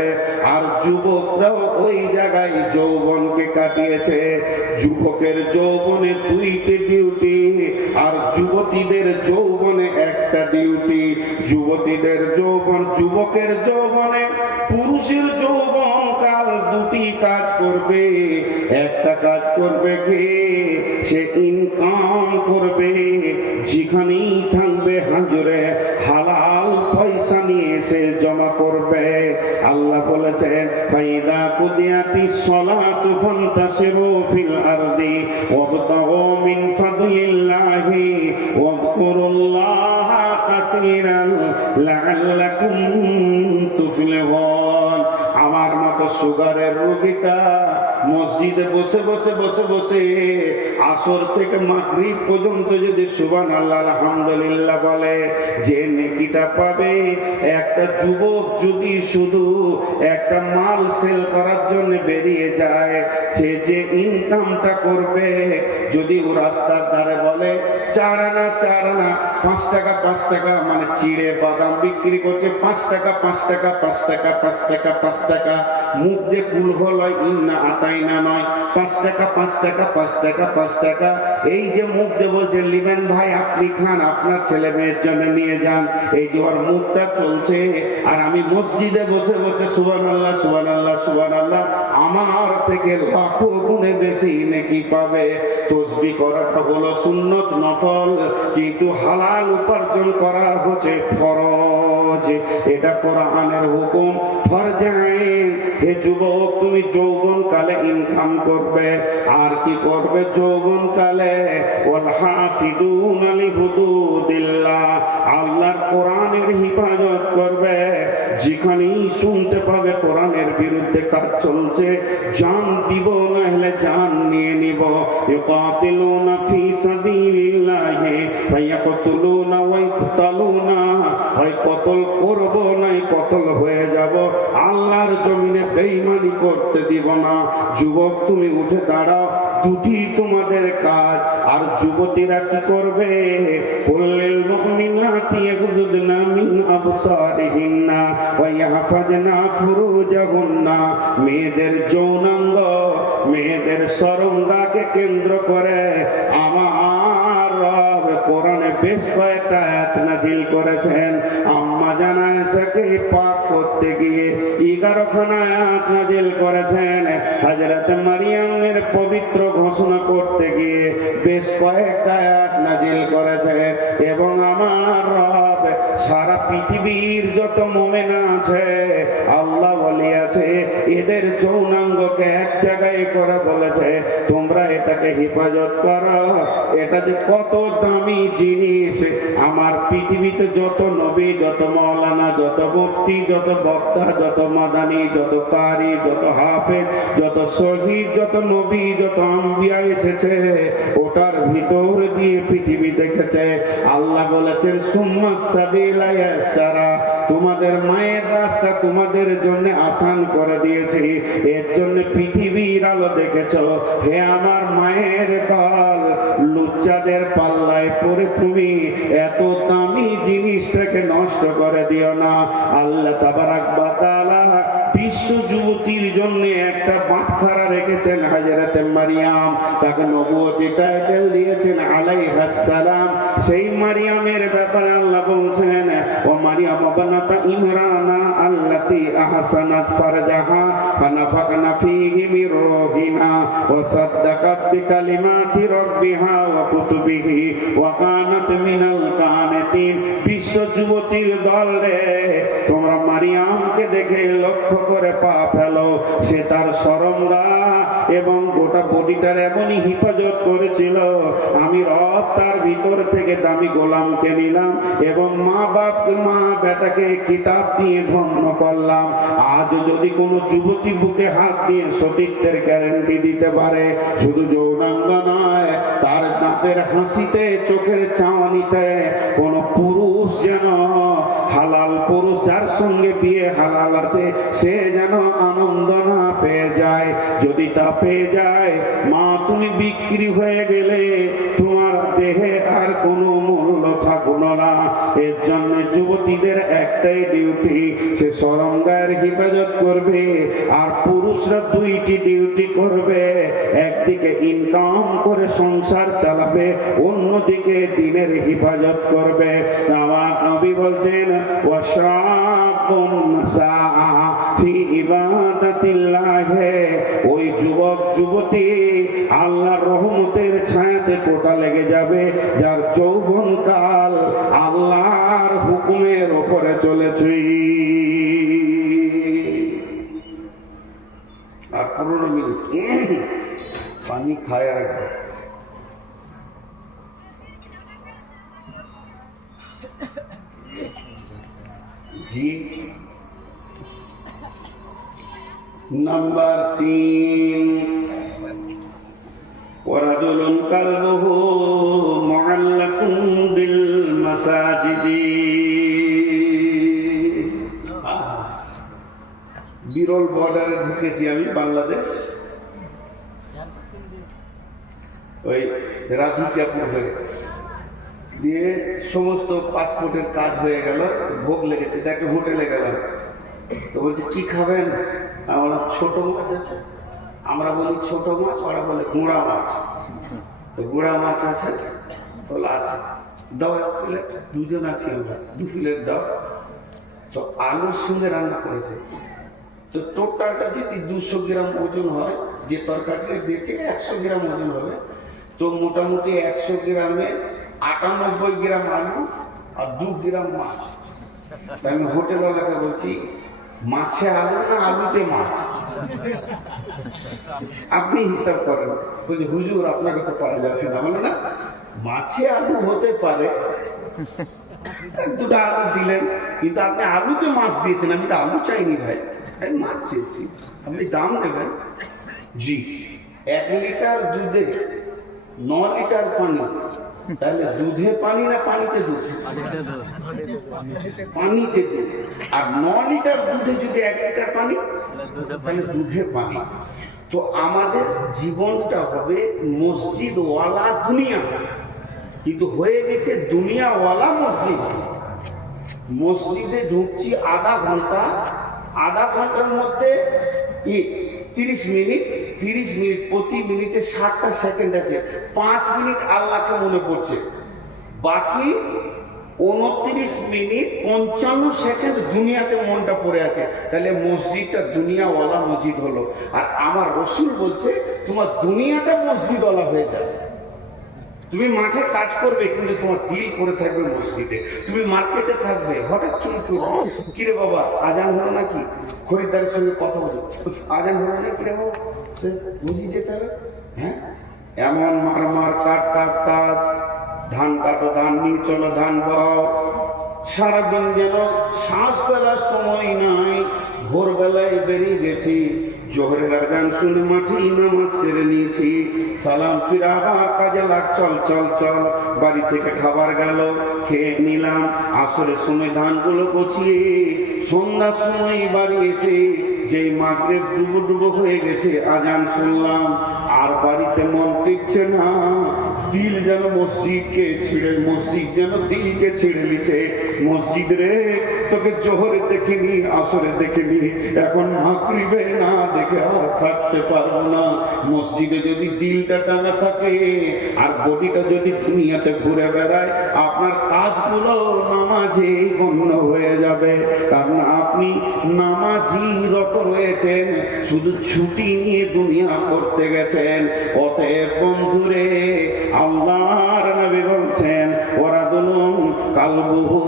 আর যুবকরাও ওই জায়গায় যৌবনকে কাটিয়েছে। যুবকের যৌবনে 2টি ডিউটি, আর যুবতীদের যৌবনে একটা ডিউটি। যুবতীদের যৌবন, যুবকের যৌবনে পুরুষের যৌবন কাল 2টি কাজ করবে। একটা কাজ করবে কি, সে ইনকাম করবে, যেখানেই থাকবে হাজরে হালাল পয়সা নিয়ে সে জমা করবে। আল্লাহ বলেছেন, ফাইদা কুদিয়াতিস সালাতু ফান্তাশিরু ফিল আরদি ওয়াবতাগু মিন ফাদলিল্লাহি ওয়াযকুরুল্লাহা কাসীরান লাআল্লাকুম তুফলিহুন। আমার মতো সুগারের রোগীটা মসজিদে বসে বসে বসে বসে আসর থেকে মাগরিব পর্যন্ত যদি সুবহানাল্লাহ আলহামদুলিল্লাহ বলে, যে নেকিটা পাবে একটা যুবক যদি শুধু একটা মাল সেল করার জন্য বেরিয়ে যায়, সে যে ইনকামটা করবে, যদি ও রাস্তার ধারে বলে 4 আনা 4 আনা 5 টাকা 5 টাকা, মানে চিড়ে বাদাম বিক্রি করছে 5 টাকা 5 টাকা 5 টাকা 5 টাকা 5 টাকা, মুখ দিয়ে কুল হলো ইন্না আতাইনা নয়, 5 টাকা 5 টাকা 5 টাকা 5 টাকা, এই যে মুখ দিয়ে বলছে লিবেন ভাই আপনি খান, আপনার ছেলে মেয়ের জন্য নিয়ে যান, এই যে ওর মুখটা চলছে, আর আমি মসজিদে বসে বসে সুবহানাল্লাহ সুবহানাল্লাহ সুবহানাল্লাহ, আমার থেকে লাখো গুণে বেশি নেকি পাবে। তাসবিহ করাটা হলো সুন্নত নফল, কিন্তু হালাল উপার্জন করা হচ্ছে ফরজ, এটা কোরআনের হুকুম। ফরজ আইন। হে যুবক, তুমি যৌবন কালে ইনকাম করবে, আর কি করবে যৌবন কালে? ওয়াল হাফিদুনা লিহুদুদিল্লাহ, আল্লাহর কোরআনের হিফাজত করবে। যেখানেই শুনতে পাবে কোরআনের বিরুদ্ধে কাজ চলছে, জান দিব না হলে জান নিয়ে নিব। ইউকাতিলুনা ফি সাবিলিল্লাহি ফায়াকতুলুনা ওয়া ইকতালুনা, হয় কতল করব নাই কতল হয়ে যাব, আল্লাহর জমিনে বেঈমানি করতে দিব না। যুবক তুমি উঠে দাঁড়াও, দুটি তোমাদের কাজ। আর যুবতীরা কি করবে? কুল্লিল মুমিনাতি ইয়াগুযুদনা মিন আবসারিহিন্না ওয়া ইয়াহফাজনা ফুরুজাহুন্না, মেয়েদের যৌনাঙ্গ, মেয়েদের সরঙ্গাকে কেন্দ্র করে আমার রব কোরআনে বেশ কয়েকটা আয়াত নাযিল করেছেন। আম্মা জানা এসাকে পাক করতে গিয়ে 11 খানা আয়াত নাযিল করেছেন। হযরত মারিয়ামের পবিত্র ঘোষণা করতে গিয়ে বেশ কয়েকটা আয়াত নাযিল করেছেন। এবং আমার রব সারা পৃথিবীর যত মুমিন আছে, আল্লাহ ওয়ালি আছে, এদের যৌনাঙ্গকে এক জায়গায় করে বলেছে তোমরা এটাকে হেফাজত করো। এটা যে কত দামি জিনিস, আমার পৃথিবীতে যত নবী, যত মাওলানা, যত মুফতি, যত বক্তা, যত মাদানী, যত কারি, যত হাফেজ, যত শহীদ, যত নবী, যত আম্বিয়া এসেছে, ওটার ভিতর দিয়ে পৃথিবী দেখেছে। আল্লাহ বলেছেন সুম্মা সাবিলা ইয়াসারা, তোমাদের মায়ের রাস্তা তোমাদের জন্য আসান করে দিয়েছি, এর জন্য পৃথিবীর আলো দেখেছ। হে আমার মায়ের দল, লুচ্চাদের পাল্লায় পড়ে তুমি এত দামি জিনিসটাকে নষ্ট করে দিও না। আল্লাহ তাবারাক ওয়া তাআলা বিশ্ব যুবতীর জন্য একটা বাটখারা রেখেছেন হযরত মারিয়াম, তাকে নবুয়তি টাইটেল দিয়েছেন আলাইহাস সালাম। সেই মারিয়ামের ব্যাপারে আল্লাহ বলছেন ও মারিয়াম বানাতা ইমরানা আল্লাতী আহসানাত ফারজাহা ফানাফাকনা ফীহি মির রূহিনা ওয়া সাদ্দাকাত বিকালিমাতি রাব্বিহা ওয়া কুতুবিহি ওয়া কানাত মিনাল কানিতিন। বিশ্ব যুবতীর দল রে, তোমরা মারিয়ামকে দেখে লক্ষ্য করে পা ফেলো, সে তার সরঙ্গা এবং গোটা বডিটার এমনই হিফাজত করেছিল। আমি রব তার ভিতর থেকে দামি গোলামকে নিলাম এবং মা বেটাকে কিতাব দিয়ে ধন্য করলাম। আজ যদি কোনো যুবতী বুকে হাত দিয়ে সতীত্বের গ্যারান্টি দিতে পারে, শুধু যৌনাঙ্গ নয়, তার দাঁতের হাসিতে, চোখের চাওয়ানিতে কোন পুরুষ যেন, হালাল পুরুষ যার সঙ্গে বিয়ে হালাল আছে, সে যেন আনন্দ না পেয়ে যায়। যদি তা পেয়ে যায়, মা তুমি বিক্রি হয়ে গেলে তোমার দেহে আর কোনো মূল্য থাকলো না। এর জন্য যুবতীদের একটাই ডিউটি, সে সরঙ্গার হেফাজত করবে, আর পুরুষরা দুইটি ডিউটি করবে। একদিকে ইনকাম করে সংসার চালাবে, অন্যদিকে দিনের হেফাজত করবে। আমার নবী বলছেন ওয়াশাবুন সাআ ফি ইবাদাতিল্লাহ, ওই যুবক যুবতী আল্লাহর রহমতের ছায়াতে কোটা লেগে যাবে, যার যৌবন কাল আল্লাহর হুকুমের উপরে চলেছে। আর 15 মিনিট পানি খায় রাখবে। জি, নাম্বার 3 ইন্ডোল বর্ডারে ঢুকেছি আমি বাংলাদেশ, ওই রাজুকিয়াপুর হয়ে দিয়ে সমস্ত পাসপোর্টের কাজ হয়ে গেল, ভোগ লেগেছে, একটা হোটেলে গেলাম। তো বলছে কি খাবেন? আমার ছোট মাছ আছে। আমরা বলি ছোট মাছ, ওরা বলে গুঁড়া মাছ। তো গুঁড়া মাছ আছে, বলে আছে, দাও এক প্লেট। দুজন আছি আমরা, 2 প্লেট দাও। তো আলুর সঙ্গে রান্না করেছে। তো টোটালটা যদি 200 গ্রাম ওজন হয়, যে তরকারিটা দিয়েছে 100 গ্রাম ওজন হবে, তো মোটামুটি 100 গ্রামে 98 গ্রাম আলু আর 2 গ্রাম মাছ। আমি হোটেলওয়ালাকে বলছি মাছে আলু না আলুতে মাছ, আপনি হিসাব করেন। বলছি হুজুর আপনাকে তো পারা যাচ্ছে না। বলে না, মাছে আলু হতে পারে, 2টা আলু দিলেন, কিন্তু আপনি আলুতে মাছ দিয়েছেন। আমি তো আলু চাইনি ভাই, আমি মাছ চেয়েছি, আপনি দাম দেবেন। জি, 1 লিটার দুধে 9 লিটার পানি, তাহলে দুধে পানি না পানিতে দুধ? পানিতে দুধ। আর 9 লিটার দুধে যদি 1 লিটার পানি, তাহলে দুধে পানি। তো আমাদের জীবনটা হবে মসজিদওয়ালা দুনিয়া, কিন্তু হয়ে গেছে দুনিয়াওয়ালা মসজিদ। মসজিদে ঢুকছি আধা ঘন্টা, আধা ঘন্টার মধ্যে 30 মিনিট, 30 মিনিট, প্রতি মিনিটে 60টা সেকেন্ড আছে। 5 মিনিট আল্লাহকে মনে পড়ছে, বাকি 29 মিনিট 55 সেকেন্ড দুনিয়াতে মনটা পড়ে আছে। তাহলে মসজিদটা দুনিয়াওয়ালা মসজিদ হলো। আর আমার রসুল বলছে তোমার দুনিয়াটা মসজিদওয়ালা হয়ে যায়। তুমি মাঠে কাজ করবে, কিন্তু তোমার দিল করে থাকবে মসজিদে। তুমি মার্কেটে থাকবে, হঠাৎ চুমচু, কিরে বাবা আজান হলো নাকি, খরিদ্দারের সঙ্গে কথা বলি, আজান হলো না, কিরে বাবা বুঝি যেতে হবে। হ্যাঁ, এমন মার কাট কাজ, ধান কাটো, ধান নিয়ে চলো, ধান বও। সারাদিন যেন শ্বাস ফেলার সময় নাই। ভোরবেলায় বেরিয়ে গেছি, জোহরের আজান শুনে মাঠে নামাজ সেরে নিয়েছি, সালাম ফিরে আবার কাজে লাগ, চল চল চল। বাড়ি থেকে খাবার গেল, খেয়ে নিলাম। আসরের সময় ধানগুলো গুছিয়ে সন্ধ্যার সময় বাড়ি এসে যেই মাগরিব ডুবো ডুবো হয়ে গেছে, আজান শুনলাম, আর বাড়িতে মন টিকছে না। দিল যেন মসজিদকে ছিঁড়ে, মসজিদ যেন দিলকে ছিঁড়ে নিচ্ছে। মসজিদ রে, তোকে জোহরে দেখিনি, আসরে দেখিনি, এখন মাগরিবে না দেখে আর থাকতে পারবো না। মসজিদে যদি দিলটা টানা থাকে আর বডিটা যদি দুনিয়াতে ঘুরে বেড়ায়, আপনার কাজগুলো নামাজে গণ্য হয়ে যাবে। কারণ আপনি নামাজি রত রয়েছেন, শুধু ছুটি নিয়ে দুনিয়া করতে গেছেন। অতএব বন্ধুরে, আল্লাহর নবী বলছেন ওয়ারাদুলুন কালবুহু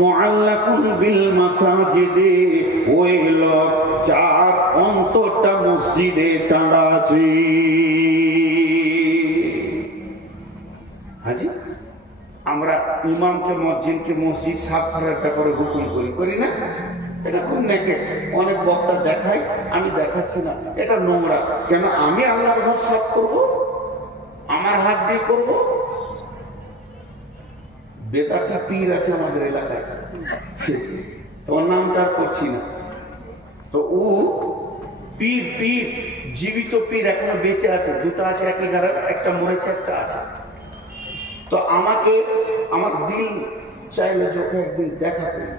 মুআল্লাকুন বিল মাসাজিদে, ওই লোক যার অন্তরটা মসজিদে টাঙা আছে। হাজি, আমরা ইমামকে মসজিদকে মসজিদ সাফ করার ব্যাপারে হুকুম করি না? এটা খুব নেকে, অনেক বক্তা দেখায়, আমি দেখাচ্ছি না। এটা নোংরা। কেন আমি আল্লাহর ঘর সাফ করব? আমার হাত দিয়ে করব? বেদাতি পীর আছে আমাদের এলাকায়, ওর নামটা করছি না। তো ও পীর জীবিত পীর এখনো বেঁচে আছে, 2টা আছে একই ঘরে, একটা মরেছে, একটা আছে। তো আমাকে আমার দিল চাইলে চোখে একদিন দেখা করি।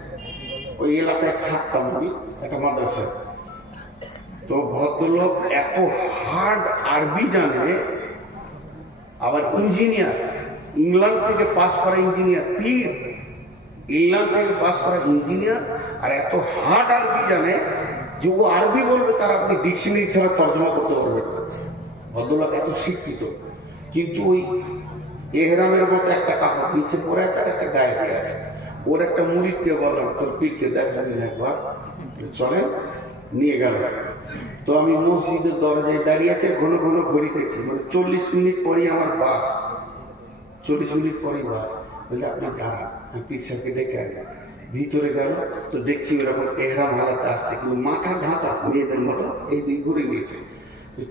ওই এলাকায় থাকতাম আমি, একটা মাদ্রাসায়। তো ভদ্রলোক এত হার্ড আরবি জানে, আবার ইঞ্জিনিয়ার, ইংল্যান্ড থেকে পাস করা ইঞ্জিনিয়ার, পীর ইংল্যান্ড থেকে পাস করা ইঞ্জিনিয়ার, আর এত হার্ড আরবি জানে যে ও আরবি বলবে তার আপনি ডিকশনারি ছাড়া তর্জমা করতে পারবেন না। ভদ্রলোক এত শিক্ষিত, কিন্তু ওই এহরামের মতো একটা কাপড় নিচে পরে আছে আর একটা গায়ে দিয়ে আছে। ওর একটা মুড়িকে বললাম, তোর পীরকে দেখাবি না একবার, চলেন, নিয়ে গেল। তো আমি মসজিদের দরজায় দাঁড়িয়ে আছে, ঘন ঘন ঘড়ি দেখছি, মানে 40 মিনিট পরেই আমার বাস, 40 মিনিট পরেই বাস। বলে আপনার দাঁড়ান, আমি পীর সাহেবকে ডেকে আনি। ভিতরে গেল, তো দেখছি ওরকম এহরাম হালাতে আসছে, কিন্তু মাথা ঢাকা মেয়েদের মতো এই দিক ঘুরে গিয়েছে।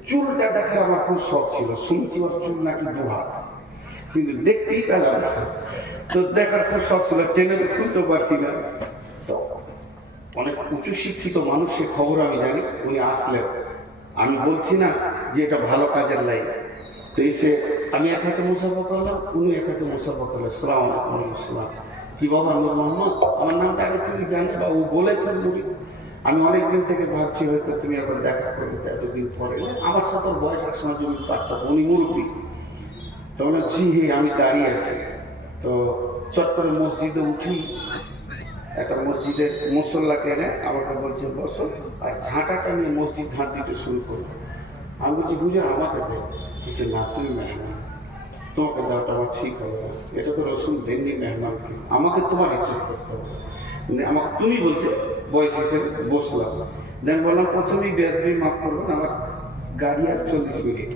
চুলটা দেখার আমার খুব শখ ছিল, শুনছি ওর চুল নাকি 2 হাত, কিন্তু দেখতেই পেলাম না। তো দেখার খুব শখ ছিল, টেনে তো খুলতে পারছি না। তো অনেক উচ্চ শিক্ষিত মানুষের খবর আমি জানি, উনি আসলেন। আমি বলছি না যে এটা ভালো কাজের লাইন। তো এসে আমি এক হাতে মুসাফা করলাম, উনি এক হাতে মুসাফা করলেন। সালাম আলাইকুম। আসসালাম। কি বাবা নূর মোহাম্মদ? আমার নামটা আগে তুমি জানো বা ও বলেছেন মুড়ি। আমি অনেকদিন থেকে ভাবছি হয়তো তুমি এখন দেখা করবে, এতদিন পরে। আমার সাথে বয়স আসমার জন্য পার্থক্য, উনি মুরব্বী। তখন জি হে, আমি দাঁড়িয়ে আছি। তো চট করে মসজিদে উঠি, একটা মসজিদের মুসল্লাকে এনে আমাকে বলছে বসো, আর ঝাঁটাটা নিয়ে মসজিদ ঝাঁট দিতে শুরু করবে। আমি বলছি বুঝে আমাকে দেয় কিছু না, তুমি মেহমান, তোমাকে দেওয়াটা আমার ঠিক হবে না, এটা তো রসুল দেননি মেহমানকে, আমাকে তোমার ইজ্জত করতে হবে। আমাকে তুমি বলছে বয়স হিসেবে বসলাম। দেন বললাম প্রথমেই বেদবি মাফ করবেন, আমার গাড়ি আর 40 মিনিট,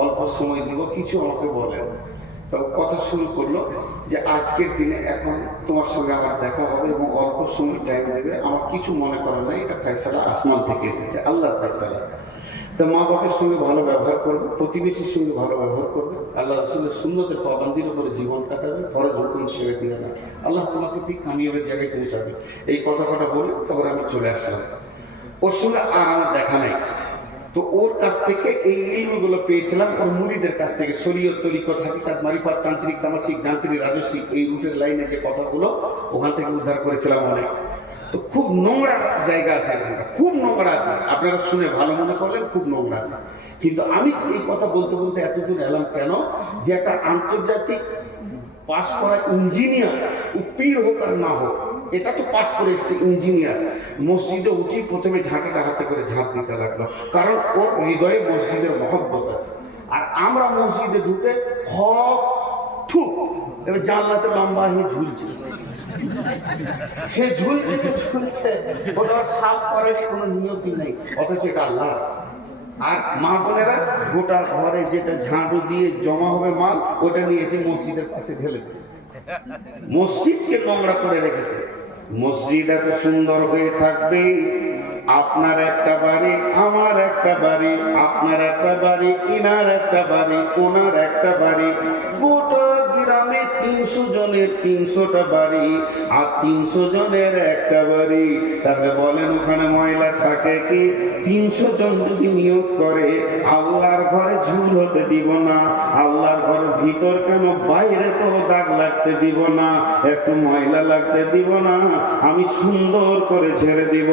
অল্প সময় দিব, কিছু আমাকে বলেন। তো কথা শুরু করলো যে আজকের দিনে এখন তোমার সঙ্গে আমার দেখা হবে এবং অল্প সময় টাইম দেবে, আমার কিছু মনে করে না, এটা ফয়সালা আসমান থেকে এসেছে, আল্লাহর ফয়সালা। তো মা বাবার সঙ্গে ভালো ব্যবহার করবে, প্রতিবেশীর সঙ্গে ভালো ব্যবহার করবে, আল্লাহ রসুলের সুন্নতের পাবন্দির উপরে জীবন কাটাবে, ফরজ হুকুম ছেড়ে দিবে না, আল্লাহ তোমাকে ঠিক কামিয়াবের জায়গায় পৌঁছাবে। এই কথা বলে তারপরে আমি চলে আসলাম। ওর সঙ্গে আর আমার দেখা নাই। তো ওর কাছ থেকে এই ইলমগুলো পেয়েছিলাম ওর মুরিদের কাছ থেকে, শরীয়ত, তরিকত, হাকিকাত, মারিফাত, তান্ত্রিক, তামাসিক, যান্ত্রিক, রাজস্বিক, এই রুটের লাইনে যে কথাগুলো ওখান থেকে উদ্ধার করেছিলাম অনেক। তো খুব নোংরা জায়গা আছে এখানটা, খুব নোংরা আছে, আপনারা শুনে ভালো মনে করলেন, খুব নোংরা আছে। কিন্তু আমি এই কথা বলতে বলতে এতদূর এলাম কেন, যে একটা আন্তর্জাতিক পাস করা ইঞ্জিনিয়ার, পীর হোক আর না হোক, এটা তো পাস করে এসছে ইঞ্জিনিয়ার, মসজিদে উঠি প্রথমে ঝাঁটাটা হাতে করে ঝাঁট দিতে লাগলো, কারণ ওর হৃদয়ে মসজিদের মহব্বত আছে। আর আমরা মসজিদে ঢুকে এবার জানলাতে লম্বা হয়ে ঝুলছে, সে ঝুলছে, ওটা সাফ করার কোনো নিয়তি নেই, অথচ এটা আল্লাহ। আর মা বোনেরা গোটা ঘরে যেটা ঝাঁড়ু দিয়ে জমা হবে মাল, ওটা নিয়ে এসে মসজিদের পাশে ঢেলে দেবে, মসজিদকে নোংরা করে রেখেছে। মসজিদ এত সুন্দর হয়ে থাকবে, আপনার একটা বাড়ি, আমার একটা বাড়ি, আপনার একটা বাড়ি, ইনার একটা বাড়ি, ওনার একটা বাড়ি, গোটা গ্রামে 300 জনের 300টা বাড়ি, আর 300 জনের একটা বাড়ি। তাহলে বলেন ওখানে ময়লা থাকে কি? 300 জন যদি নিয়ত করে আল্লাহর ঘরে ঝুল হতে দিব না, আল্লাহর ঘরের ভিতর কেন বাইরে তো দাগ লাগতে দিব না, একটু ময়লা লাগতে দিব না, আমি সুন্দর করে ছেড়ে দিব।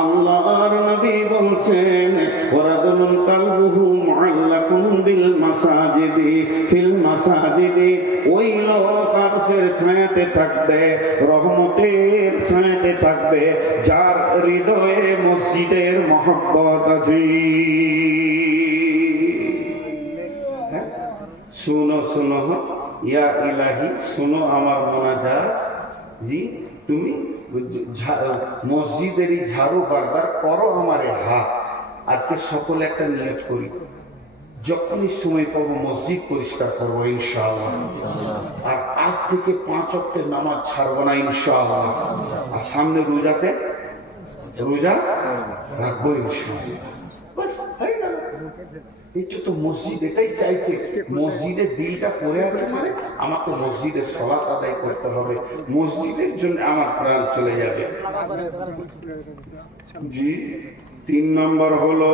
আল্লাহর নবী বলছেন ওয়ারাদুন কালবুহু মুআল্লাকুন বিল মাসাজিদি ফিল মাসাজিদি, ওই লোক আরশের ছায়াতে থাকবে, রহমতের ছায়াতে থাকবে, যার হৃদয়ে মসজিদের মহব্বত আছে। শুনো শুনো ইয়া ইলাহি, শুনো আমার মোনাজাত। জি তুমি মসজিদেরই ঝাড়ু বারবার করো আমারে হাত। আজকে সকলে একটা নিয়ত করি, যখনই সময় পাবো মসজিদ পরিষ্কার করবো ইনশাআল্লাহ, আর আজ থেকে 5 ওয়াক্তের নামাজ ছাড়বো না ইনশাআল্লাহ, আর সামনে রোজাতে রোজা রাখবো ইনশাআল্লাহ। এটা তো মসজিদ এটাই চাইছে, মসজিদের দিলটা পড়ে আছে, মানে আমাকে মসজিদের সালাত আদায় করতে হবে, মসজিদের জন্য আমার প্রাণ চলে যাবে। জি 3 নম্বর হলো,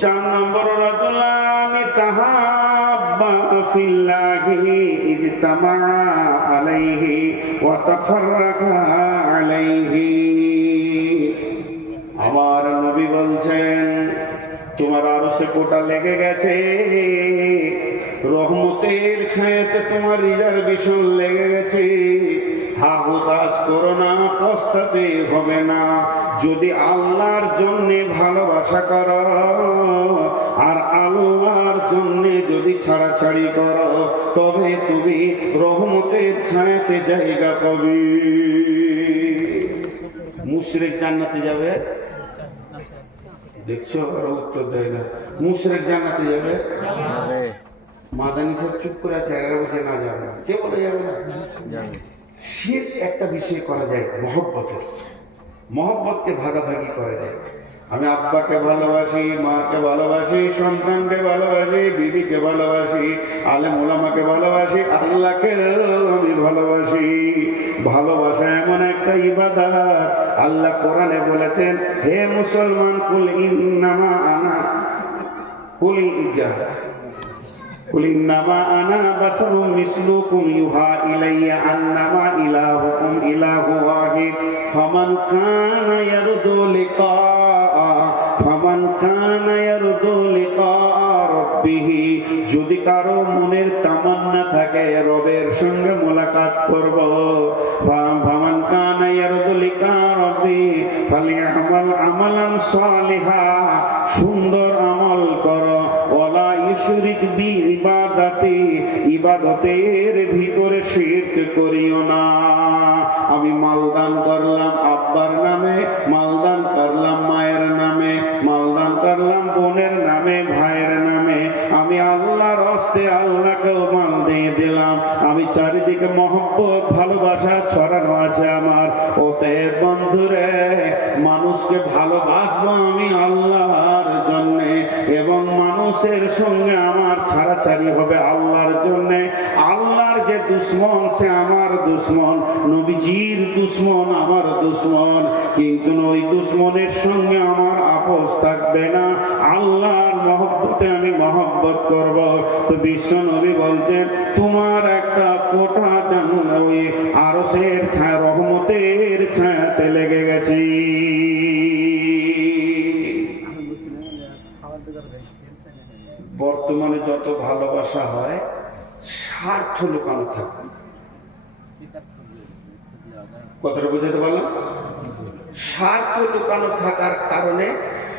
4 নম্বর রাজুলানি তাহাব্বা ফিল্লাহি ইজতামা আলাইহি ওয়া তাফাররাকা আলাইহি। আমার নবী বলছেন তোমার আরশে কোটা লেগে গেছে, রহমতের ছায়াতে তোমার রিজার্ভেশন লেগে গেছে, হাহুতাশ করো না, পস্তাতে হবে না। যদি আল্লাহর জন্যে ভালোবাসা করো আর আল্লাহর জন্যে যদি ছাড়াছাড়ি করো, তবে তুমি রহমতের ছায়াতে জায়গা পাবে। মুশরিক জান্নাতে যাবে, দেখছো উত্তর দেয় না। মুশরিক জান্নাতে যাবে, মাদানী সব চুপ করে আছে, এরা বলছে না যাবে না, কে বলে যাবে না? শিরক একটা বিষয় করা যায়, মহব্বতের, মহব্বতকে ভাগাভাগি করা যায়। আমি আব্বাকে ভালোবাসি, মাকে ভালোবাসি, সন্তানকে ভালোবাসি, বিবিকে ভালোবাসি, আলেম ওলামাকে ভালোবাসি, আল্লাহকে আমি ভালোবাসি। ভালোবাসা এমন একটা ইবাদত, আল্লাহ কোরআনে বলেছেন, হে মুসলমান, কুল ইন্নামা আনা কুল ইজা কুল ইন্নামা আনা বাশারুম মিসলুকুম ইউহা ইলাইয়া আন্নামা ইলাহুকুম ইলাহু ওয়াহিদ ফামান কানা ইয়ারজু লিকা যদি কারো মনের তামান্না থাকে রবের সঙ্গে মোলাকাত করব, ফামান কানা ইয়ারজু লিকা রাব্বি ফালিয়ামাল আমালান সালিহা, সুন্দর আমল করো, ওয়ালা ইউশরিক বি ইবাদাতি, ইবাদতের ভিতরে শিরক করিও না। আমি মালদান করলাম আব্বার নামে, মালদান করলাম মায়ের নামে, মালদান করলাম বোনের নামে, ভাইয়ের নামে, আমি আল্লাহর হস্তে আল্লাহকেও মাল দিয়ে দিলাম। আমি চারিদিকে মহব্বত ভালোবাসা ছড়ানো আছে আমার। অতএব বন্ধুরে, মানুষকে ভালোবাসবো আমি আল্লাহর জন্যে, এবং মানুষের সঙ্গে আমার ছাড়াছাড়ি হবে আল্লাহর জন্যে। আল্লাহর যে দুশ্মন সে আমার দুশ্মন, নবীজির দুশ্মন আমার দুশ্মন, কিন্তু ওই দুশ্মনের সঙ্গে আমার আপোষ থাকবে না। আল্লাহর মহব্বতে আমি মহব্বত করব। তো বিশ্ব নবী বলছেন, তোমার একটা কোটা জানো ওই আরশের ছায়া, রহমতের ছায়াতে লেগে গেছি। বর্তমানে যত ভালোবাসা হয় স্বার্থ লুকানো থাকে। কথাটা বুঝাতে পারলাম? স্বার্থ লুকানো থাকার কারণে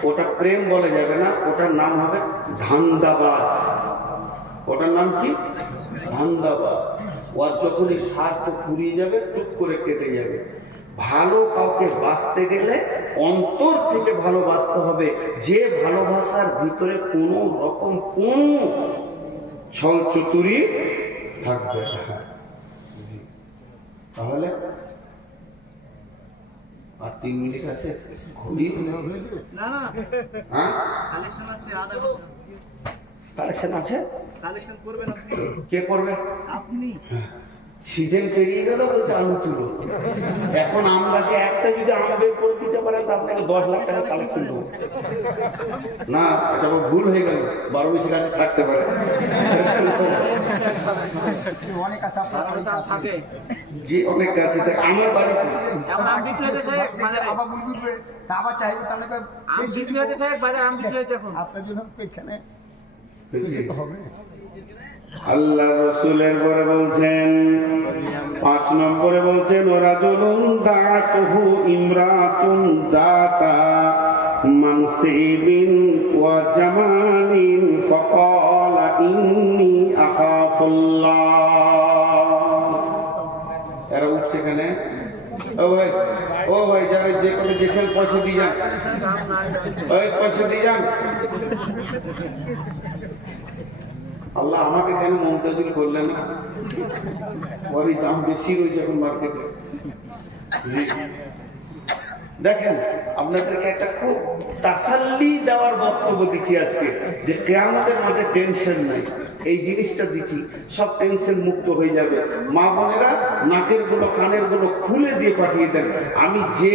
ওটা প্রেম বলা যাবে না, ওটার নাম হবে ধান্দাবাজ। ওটার নাম কি? ধান্দাবাজ। ওর যখনই স্বার্থ ফুরিয়ে যাবে টুক করে কেটে যাবে। ভালো কাউকে বাঁচতে গেলে অন্তর থেকে ভালোবাসতে হবে, যে ভালোবাসার ভিতরে কোনো রকম কোন ছল চতুরি থাকবে না। তাহলে আর 3 মিনিট আছে, ঘুরি না না, হ্যাঁ কালেকশন আছে, আধা ঘন্টা কালেকশন আছে। কালেকশন করবেন আপনি? কে করবে? আপনি। সিজন পেরিয়ে গেল তো আলু তুলো। এখন আম গাছে একটা যদি আম বের করে দিতে পারেন তো আপনাকে 10 লাখ টাকা কালেকশন দেবো। না, এটা ভুল হয়ে গেল, 12 গাছে থাকতে পারে। অনেক গাছ থাকে, জি অনেক গাছে থাকে। আমার বাড়িতে আম বিক্রি হচ্ছে স্যার, বাজারে আবার বলবে তা আবার চাইবে, তাহলে আম বিক্রি হচ্ছে স্যার, বাজারে আম বিক্রি হচ্ছে এখন। আপনার জন্য এখানে হবে। আল্লাহ রাসূলের পরে বলছেন 5 নম্বরে বলছেন, রাজুলুন দাআতুহু ইমরাতুন দাতা মানসিবিন ওয়া জামালিন ফাকালা ইন্নী আখাফুল্লাহ। এরা উঠছে এখানে, ও ভাই যারা যে কোনো দেখেন পয়সা দিয়ে যান, ওই পয়সা দিয়ে যান। আল্লাহ আমাকে কেন মমতাজুল করলেন না? ওরই দাম বেশি রয়েছে এখন মার্কেটে। দেখেন, আপনাদেরকে একটা খুব তাসাল্লি দেওয়ার বক্তব্য দিচ্ছি আজকে, যে কিয়ামতের মাঠে টেনশন নাই, এই জিনিসটা দিচ্ছি, সব টেনশন মুক্ত হয়ে যাবে। মা বোনেরা নাকের গুলো কানের গুলো খুলে দিয়ে পাঠিয়ে দেন। আমি যে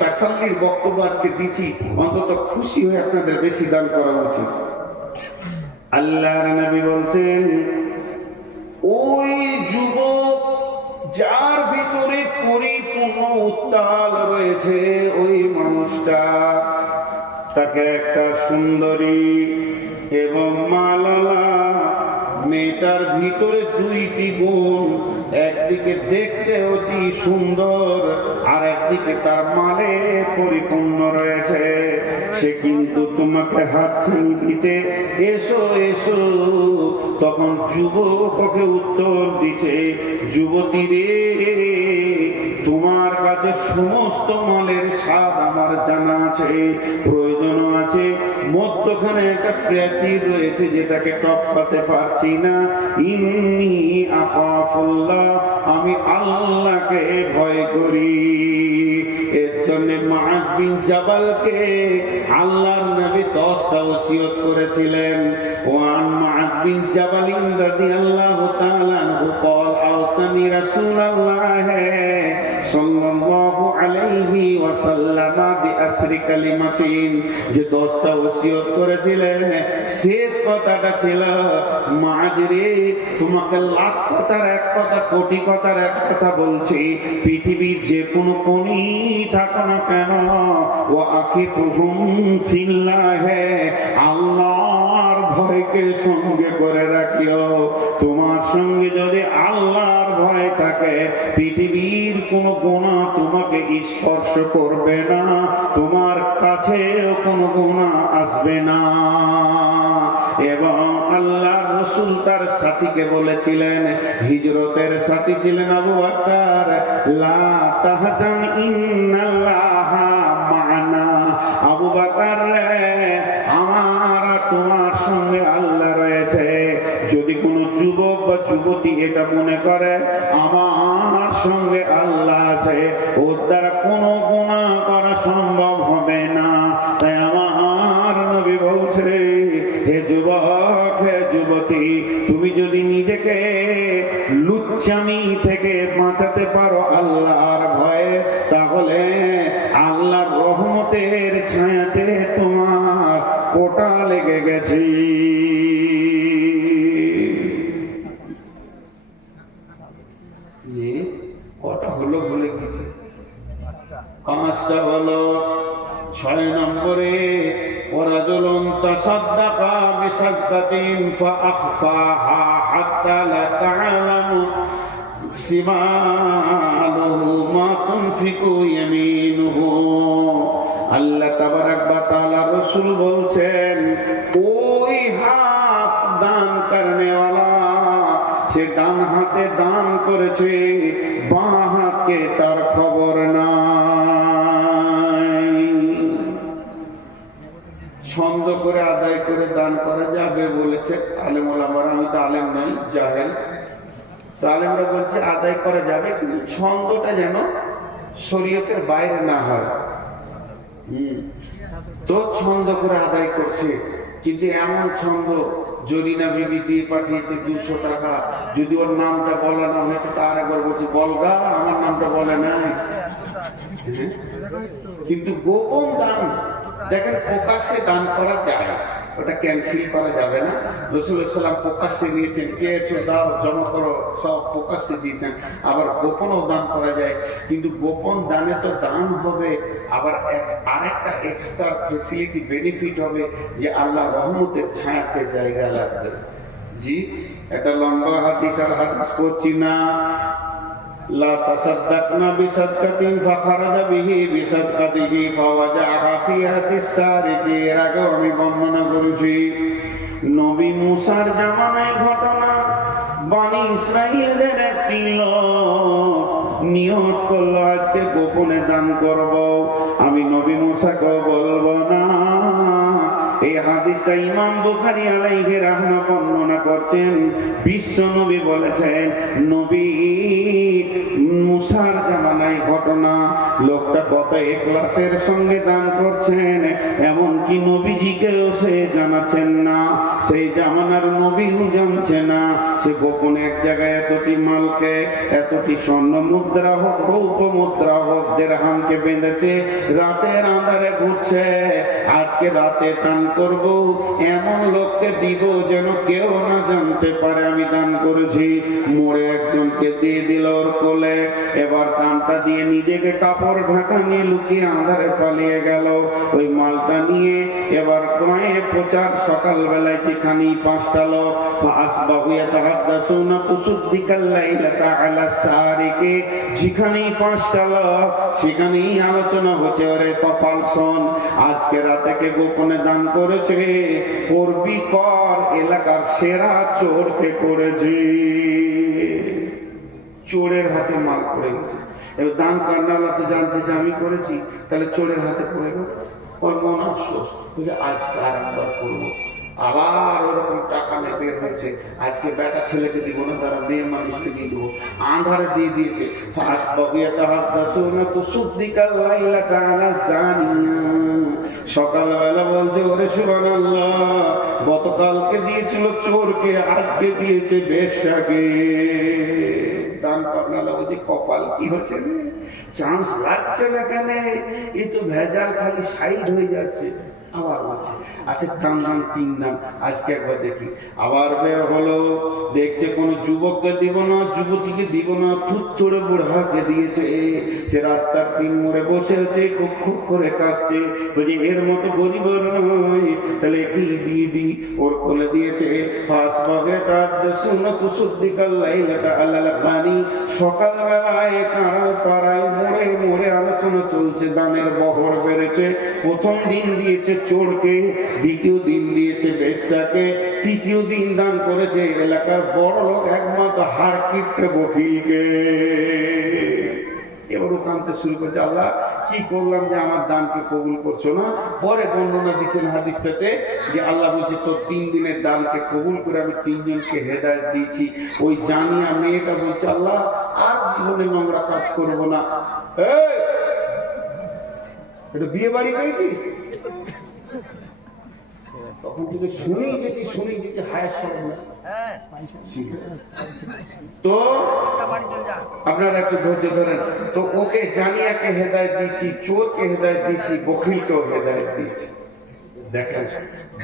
তাসাল্লির বক্তব্য আজকে দিচ্ছি, অন্তত খুশি হয়ে আপনাদের বেশি দান করা উচিত। আল্লাহর নবী বলছেন, ওই যুবক যার ভিতরে পরিপূর্ণ উত্তাল রয়েছে, ওই মানুষটা, তাকে একটা সুন্দরী এবং মালালা মেয়েটার ভিতরে 2টি গুণ, একদিকে দেখতে অতি সুন্দর আর একদিকে তার মালে পরিপূর্ণ রয়েছে। সে কিন্তু তোমাকে হাত ছিনিয়ে দিচ্ছে, এসো এসো। তখন যুবক ওকে উত্তর দিচ্ছে, যুবতী রে, তোমার কাছে সমস্ত মালের স্বাদ আমার জানা আছে, প্রয়োজনও আছে, মধ্যখানে একটা প্রাচীর রয়েছে যেটাকে টপকাতে পারছি না। ইন্নী আখাফুল্লাহ, আমি আল্লাহকে ভয় করি। এর জন্য মুআয বিন জাবালকে আল্লাহর নবী 10টা ওসিয়ত করেছিলেন। ওয়ান মুআয বিন জাবাল রাদিয়াল্লাহু তাআলা আনহু قال اوصاني رسول الله صلى الله عليه وسلم بأسر كلمتين, যে 10টা ওসিয়ত করেছিলেন শেষ কথাটা ছিল মুআয রে, তোমাকে লাখ কথার এক কথা, কোটি কথার এক কথা বলছি, পৃথিবীর যে কোনো কোণেই থাকো না কেন, ও আখিফুহুম ফিল্লাহে, আল্লাহর ভয়কে সঙ্গে করে রাখিও। তোমার সঙ্গে যদি আল্লাহর ভয় থাকে, পৃথিবীর কোনো গুনাহ তোমাকে স্পর্শ করবে না, তোমার কাছেও কোনো গুনাহ আসবে না। এবং আল্লাহ রাসূল তার সাথীকে বলেছিলেন, হিজরতের সাথী ছিলেন আবু বকর, লা তাহজান ইন্নাল্লাহা মা'না, আবু বকর আমার তোমার সঙ্গে আল্লাহ রয়েছে। যদি কোনো যুবক বা যুবতী এটা মনে করে আমার সঙ্গে আল্লাহ আছে, ওর দ্বারা কোনো গুনাহ করা সম্ভব হবে না। তাই আমার নবী বলছে, হে যুবক, হে যুবতী, তুমি যদি নিজেকে লুচ্চামি থেকে বাঁচাতে পারো আল্লাহর ভয়ে, তাহলে আল্লাহর রহমতের ছায়াতে তোমার কোটা লেগে গেছে। কটা হলো বলে কিছু 5টা হলো। 6 নম্বরে ওয়ারাজুলুন তাসাদ্দাকা বিসাদকাতিন ফাআখফাহা হাত্তা লা তা'লামু শিমালুহু মা তুনফিকু ইয়ামিনুহু। আল্লাহ তাবারাক ওয়া তাআলা রাসূল বলছেন, ওই হাত দান করনে ওয়ালা, সে ডান হাতে দান করেছে, বাঁ হাতকে তার খবর নাই। ছন্দ করে আদায় করে দান করা যাবে বলেছে আলেম ওলামারা। আমি তো আলেম নই, জাহেল। তো আলেমরা বলছে আদায় করা যাবে, কিন্তু ছন্দটা যেন শরীয়তের বাইরে না হয়। তো ছন্দ করে আদায় করছে, কিন্তু এমন ছন্দ, জরিনা বিবি দিয়ে পাঠিয়েছে 200 টাকা, যদি ওর নামটা বলা না হয়েছে তার একবার বলছে বলগা, আমার নামটা বলে নাই। কিন্তু গোপন দান দেখেন প্রকাশ্যে দান করা যায়, ওটা ক্যান্সেল করা যাবে না। রাসূলুল্লাহ সাল্লাল্লাহু আলাইহি ওয়াসাল্লাম প্রকাশ্যে দিয়েছেন, কে আছো দাও, জমা করো, সব প্রকাশ্যে দিয়েছেন। আবার গোপনও দান করা যায়, কিন্তু গোপন দানে তো দান হবে, আবার আরেকটা এক্সট্রা ফ্যাসিলিটি বেনিফিট হবে যে আল্লাহ রহমতের ছায়াতে জায়গা লাগবে। জি, এটা লম্বা হাদিস, আর হাদিস পড়ছি না। লা তাসাদদাকনা বিসাদকাতিন ফাখারাজা বিহি বিসাদকাতিহি ফাওয়াজাহা ফি হাদিস সারিকি, এর আগেও আমি বর্ণনা করেছি। নবী মুসার জামানায় ঘটনা, বনি ইসরাইলদের একটি লোক নিয়ত করলো আজকে গোপনে দান করব, আমি নবী মুসাকে বলবো না। এই হাদিসটা ইমাম বুখারী আলাইহি রাহমা বর্ণনা করছেন। বিশ্ব নবী বলেছেন, নবী মুসার জামানায় ঘটনা, লোকটা কত ইখলাসের সঙ্গে দান করছেন, এমন কি নবীজিকেও সে জানাচ্ছেন না, সেই জামানার নবীও জানছে না। সে গোপনে এক জায়গায় এতটি মালকে, এতটি স্বর্ণ মুদ্রা হোক, রৌপ্য মুদ্রা হোক, দিরহামকে বেঁধেছে, রাতের আঁধারে ঘুরছে। আজকে রাতে দান করব, এমন লোককে দিব যেন কেউ না জানতে পারে আমি দান করেছি। মোড়ে একজনকে দিয়ে দিল ওর কোলে, এবার দানটা দিয়ে নিজেকে কাপড় ঢাকা নিয়ে লুকিয়ে আঁধারে পালিয়ে গেল। ওই মালটা নিয়ে এবার গায়ে প্রচার, সকালবেলায় যেখানে 5টা লোক আসবাহু ইয়াতাহাদ্দাসুনা তুসদ্দিকাল লাইলাতা আলা সারিকে, যেখানেই 5টা লোক সেখানেই আলোচনা হচ্ছে, ওরে কপাল শোন, আজকে রাতে কে গোপনে দান করেছে, করবি কর, এলাকার সেরা চোরকে করেছে। চোরের হাতে মাল পড়ে গেছে। এবার দান করনালা তো জানছে যে আমি করেছি, তাহলে চোরের হাতে পড়ে গেল। ওর মন আফসোস, আজকে আর একবার করবো, আবার ওরকম টাকা নেই, হয়েছে, আজকে বেটা ছেলেকে দিব না, তারা মেয়ে মানুষকে দিয়ে দেবো, আঁধারে দিয়ে দিয়েছে। সকালবেলা বলছে ওরে সুবহানাল্লাহ, গতকালকে দিয়েছিল চোরকে, আজকে দিয়েছে বেশ্যাকে। দান পাবনালা বলছে কপাল কি হচ্ছে, চান্স লাগছে না কেন, এ তো ভেজাল খালি সাইড হয়ে যাচ্ছে। আবার বলছে আচ্ছা দাম দাম 3 দাম, আজকে একবার দেখি। আবার বের হলো, দেখছে কোন যুবককে দিব না, যুবতীকে দিব না, থুত্তুড়ে বুড়াকে দিয়েছে। সে রাস্তার 3 মোড়ে বসে আছে, খুব খুব করে কাঁদছে, বলছে এর মতো গরিব নয়, তাহলে কি দিয়ে দি। ওর কোলে দিয়েছে ফাসবাগে তার সুন্নাত সুদ্দিকাল লাইলাতা আলাল খানি। সকালবেলায় পাড়ায় মোড়ে মোড়ে আলোচনা চলছে, দানের বহর বেড়েছে। প্রথম দিন দিয়েছে চোরকে, দ্বিতীয় দিন দিয়েছে বেশ্যাকে, তৃতীয় দিন দান করেছে এলাকার বড় লোক একমাত্র হাড় কিপটে বকিলকে। এবার ও কাঁদতে শুরু করছে, আল্লাহ কি করলাম যে আমার দানকে কবুল করছো না। পরে বর্ণনা দিচ্ছেন হাদিসটাতে যে আল্লাহ বলছে তোর 3 দিনের দানকে কবুল করে আমি 3 জনকে হেদায়েত দিয়েছি। ওই জানিয়া মেয়েটা বলছে আল্লাহ আর জীবনে নোংরা কাজ করবো না। এটা বিয়ে বাড়ি পেয়েছিস? তখন থেকে শুনেই গেছি হায় সব। তো আপনারা একটু ধৈর্য ধরেন। তো ওকে জানিয়াকে হেদায়েত দিচ্ছি, চোরকে হেদায়েত দিচ্ছি, বখিলকেও হেদায়েত দিচ্ছি। দেখেন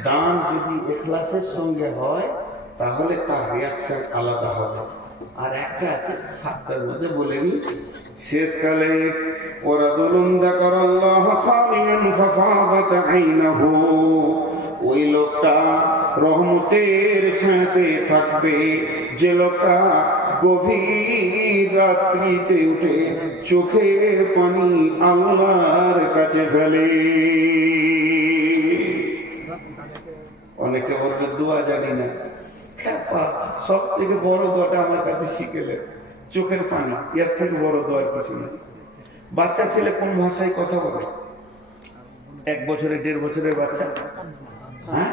দান যদি ইখলাসের সঙ্গে হয় তাহলে তার রিয়াকশন আলাদা হবে। আর একটা আছে 7টার মধ্যে বলে নি শেষকালে, ওরাদুলুন যাকারাল্লাহ খালিয়ান ফাফাদাত আইনাহু, ওই লোকটা রহমতের সাথে থাকবে যে লোকটা গভীর রাত্রিতে উঠে চোখের পানি আল্লাহর কাছে ফেলে। অনেকে বলবে দোয়া জানি না, সব থেকে বড় দোয়াটা আমার কাছে শিখেলে চোখের পানি, এর থেকে বড় দোয়ার কিছু নেই। বাচ্চা ছেলে কোন ভাষায় কথা বলে? 1 বছরের 1.5 বছরের বাচ্চা হ্যাঁ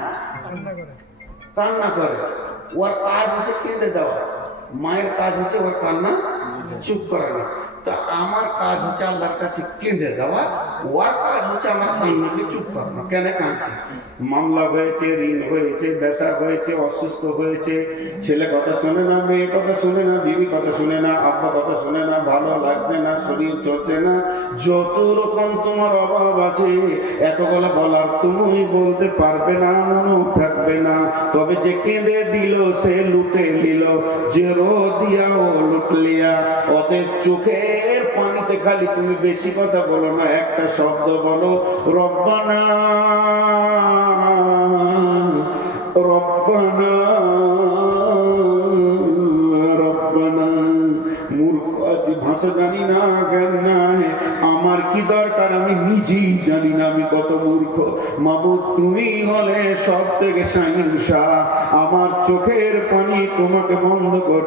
কান্না করে, ওর কাজ হচ্ছে কেঁদে দেওয়া, মায়ের কাজ হচ্ছে ওর কান্না চুপ করে না। তা আমার কাজ হচ্ছে আল্লাহর কাছে কেঁদে দেওয়া, ওর কাজ হচ্ছে আমার কান্নাকে চুপ করানো। কেন কাঁদছি? মামলা হয়েছে, ঋণ হয়েছে, ব্যথা হয়েছে, অসুস্থ হয়েছে, ছেলে কথা শোনে না, মেয়ে কথা শোনে না, বিবি কথা শোনে না, আব্বা কথা শোনে না, ভালো লাগছে না, শরীর চলছে না, যত রকম তোমার অভাব আছে এতগুলো বলার তুমি বলতে পারবে না, মনেও থাকবে না। তবে যে কেঁদে দিল সে লুটে নিল, যে রো দিয়া ও লুট লিয়া। অতএব চোখের পানিতে খালি তুমি বেশি কথা বলো না, একটা শব্দ বলো, রব্বানা রব্বানা রব্বানা। মূর্খ আছি, ভাষা জানি না, জ্ঞান নাই, আমার কি দরকার আমি নিজেই জানি না আমি কত মূর্খ। মাবুদ তুমি হলে সব থেকে শাহিনশাহ, আমার চোখের পানি তোমাকে বন্ধ কর।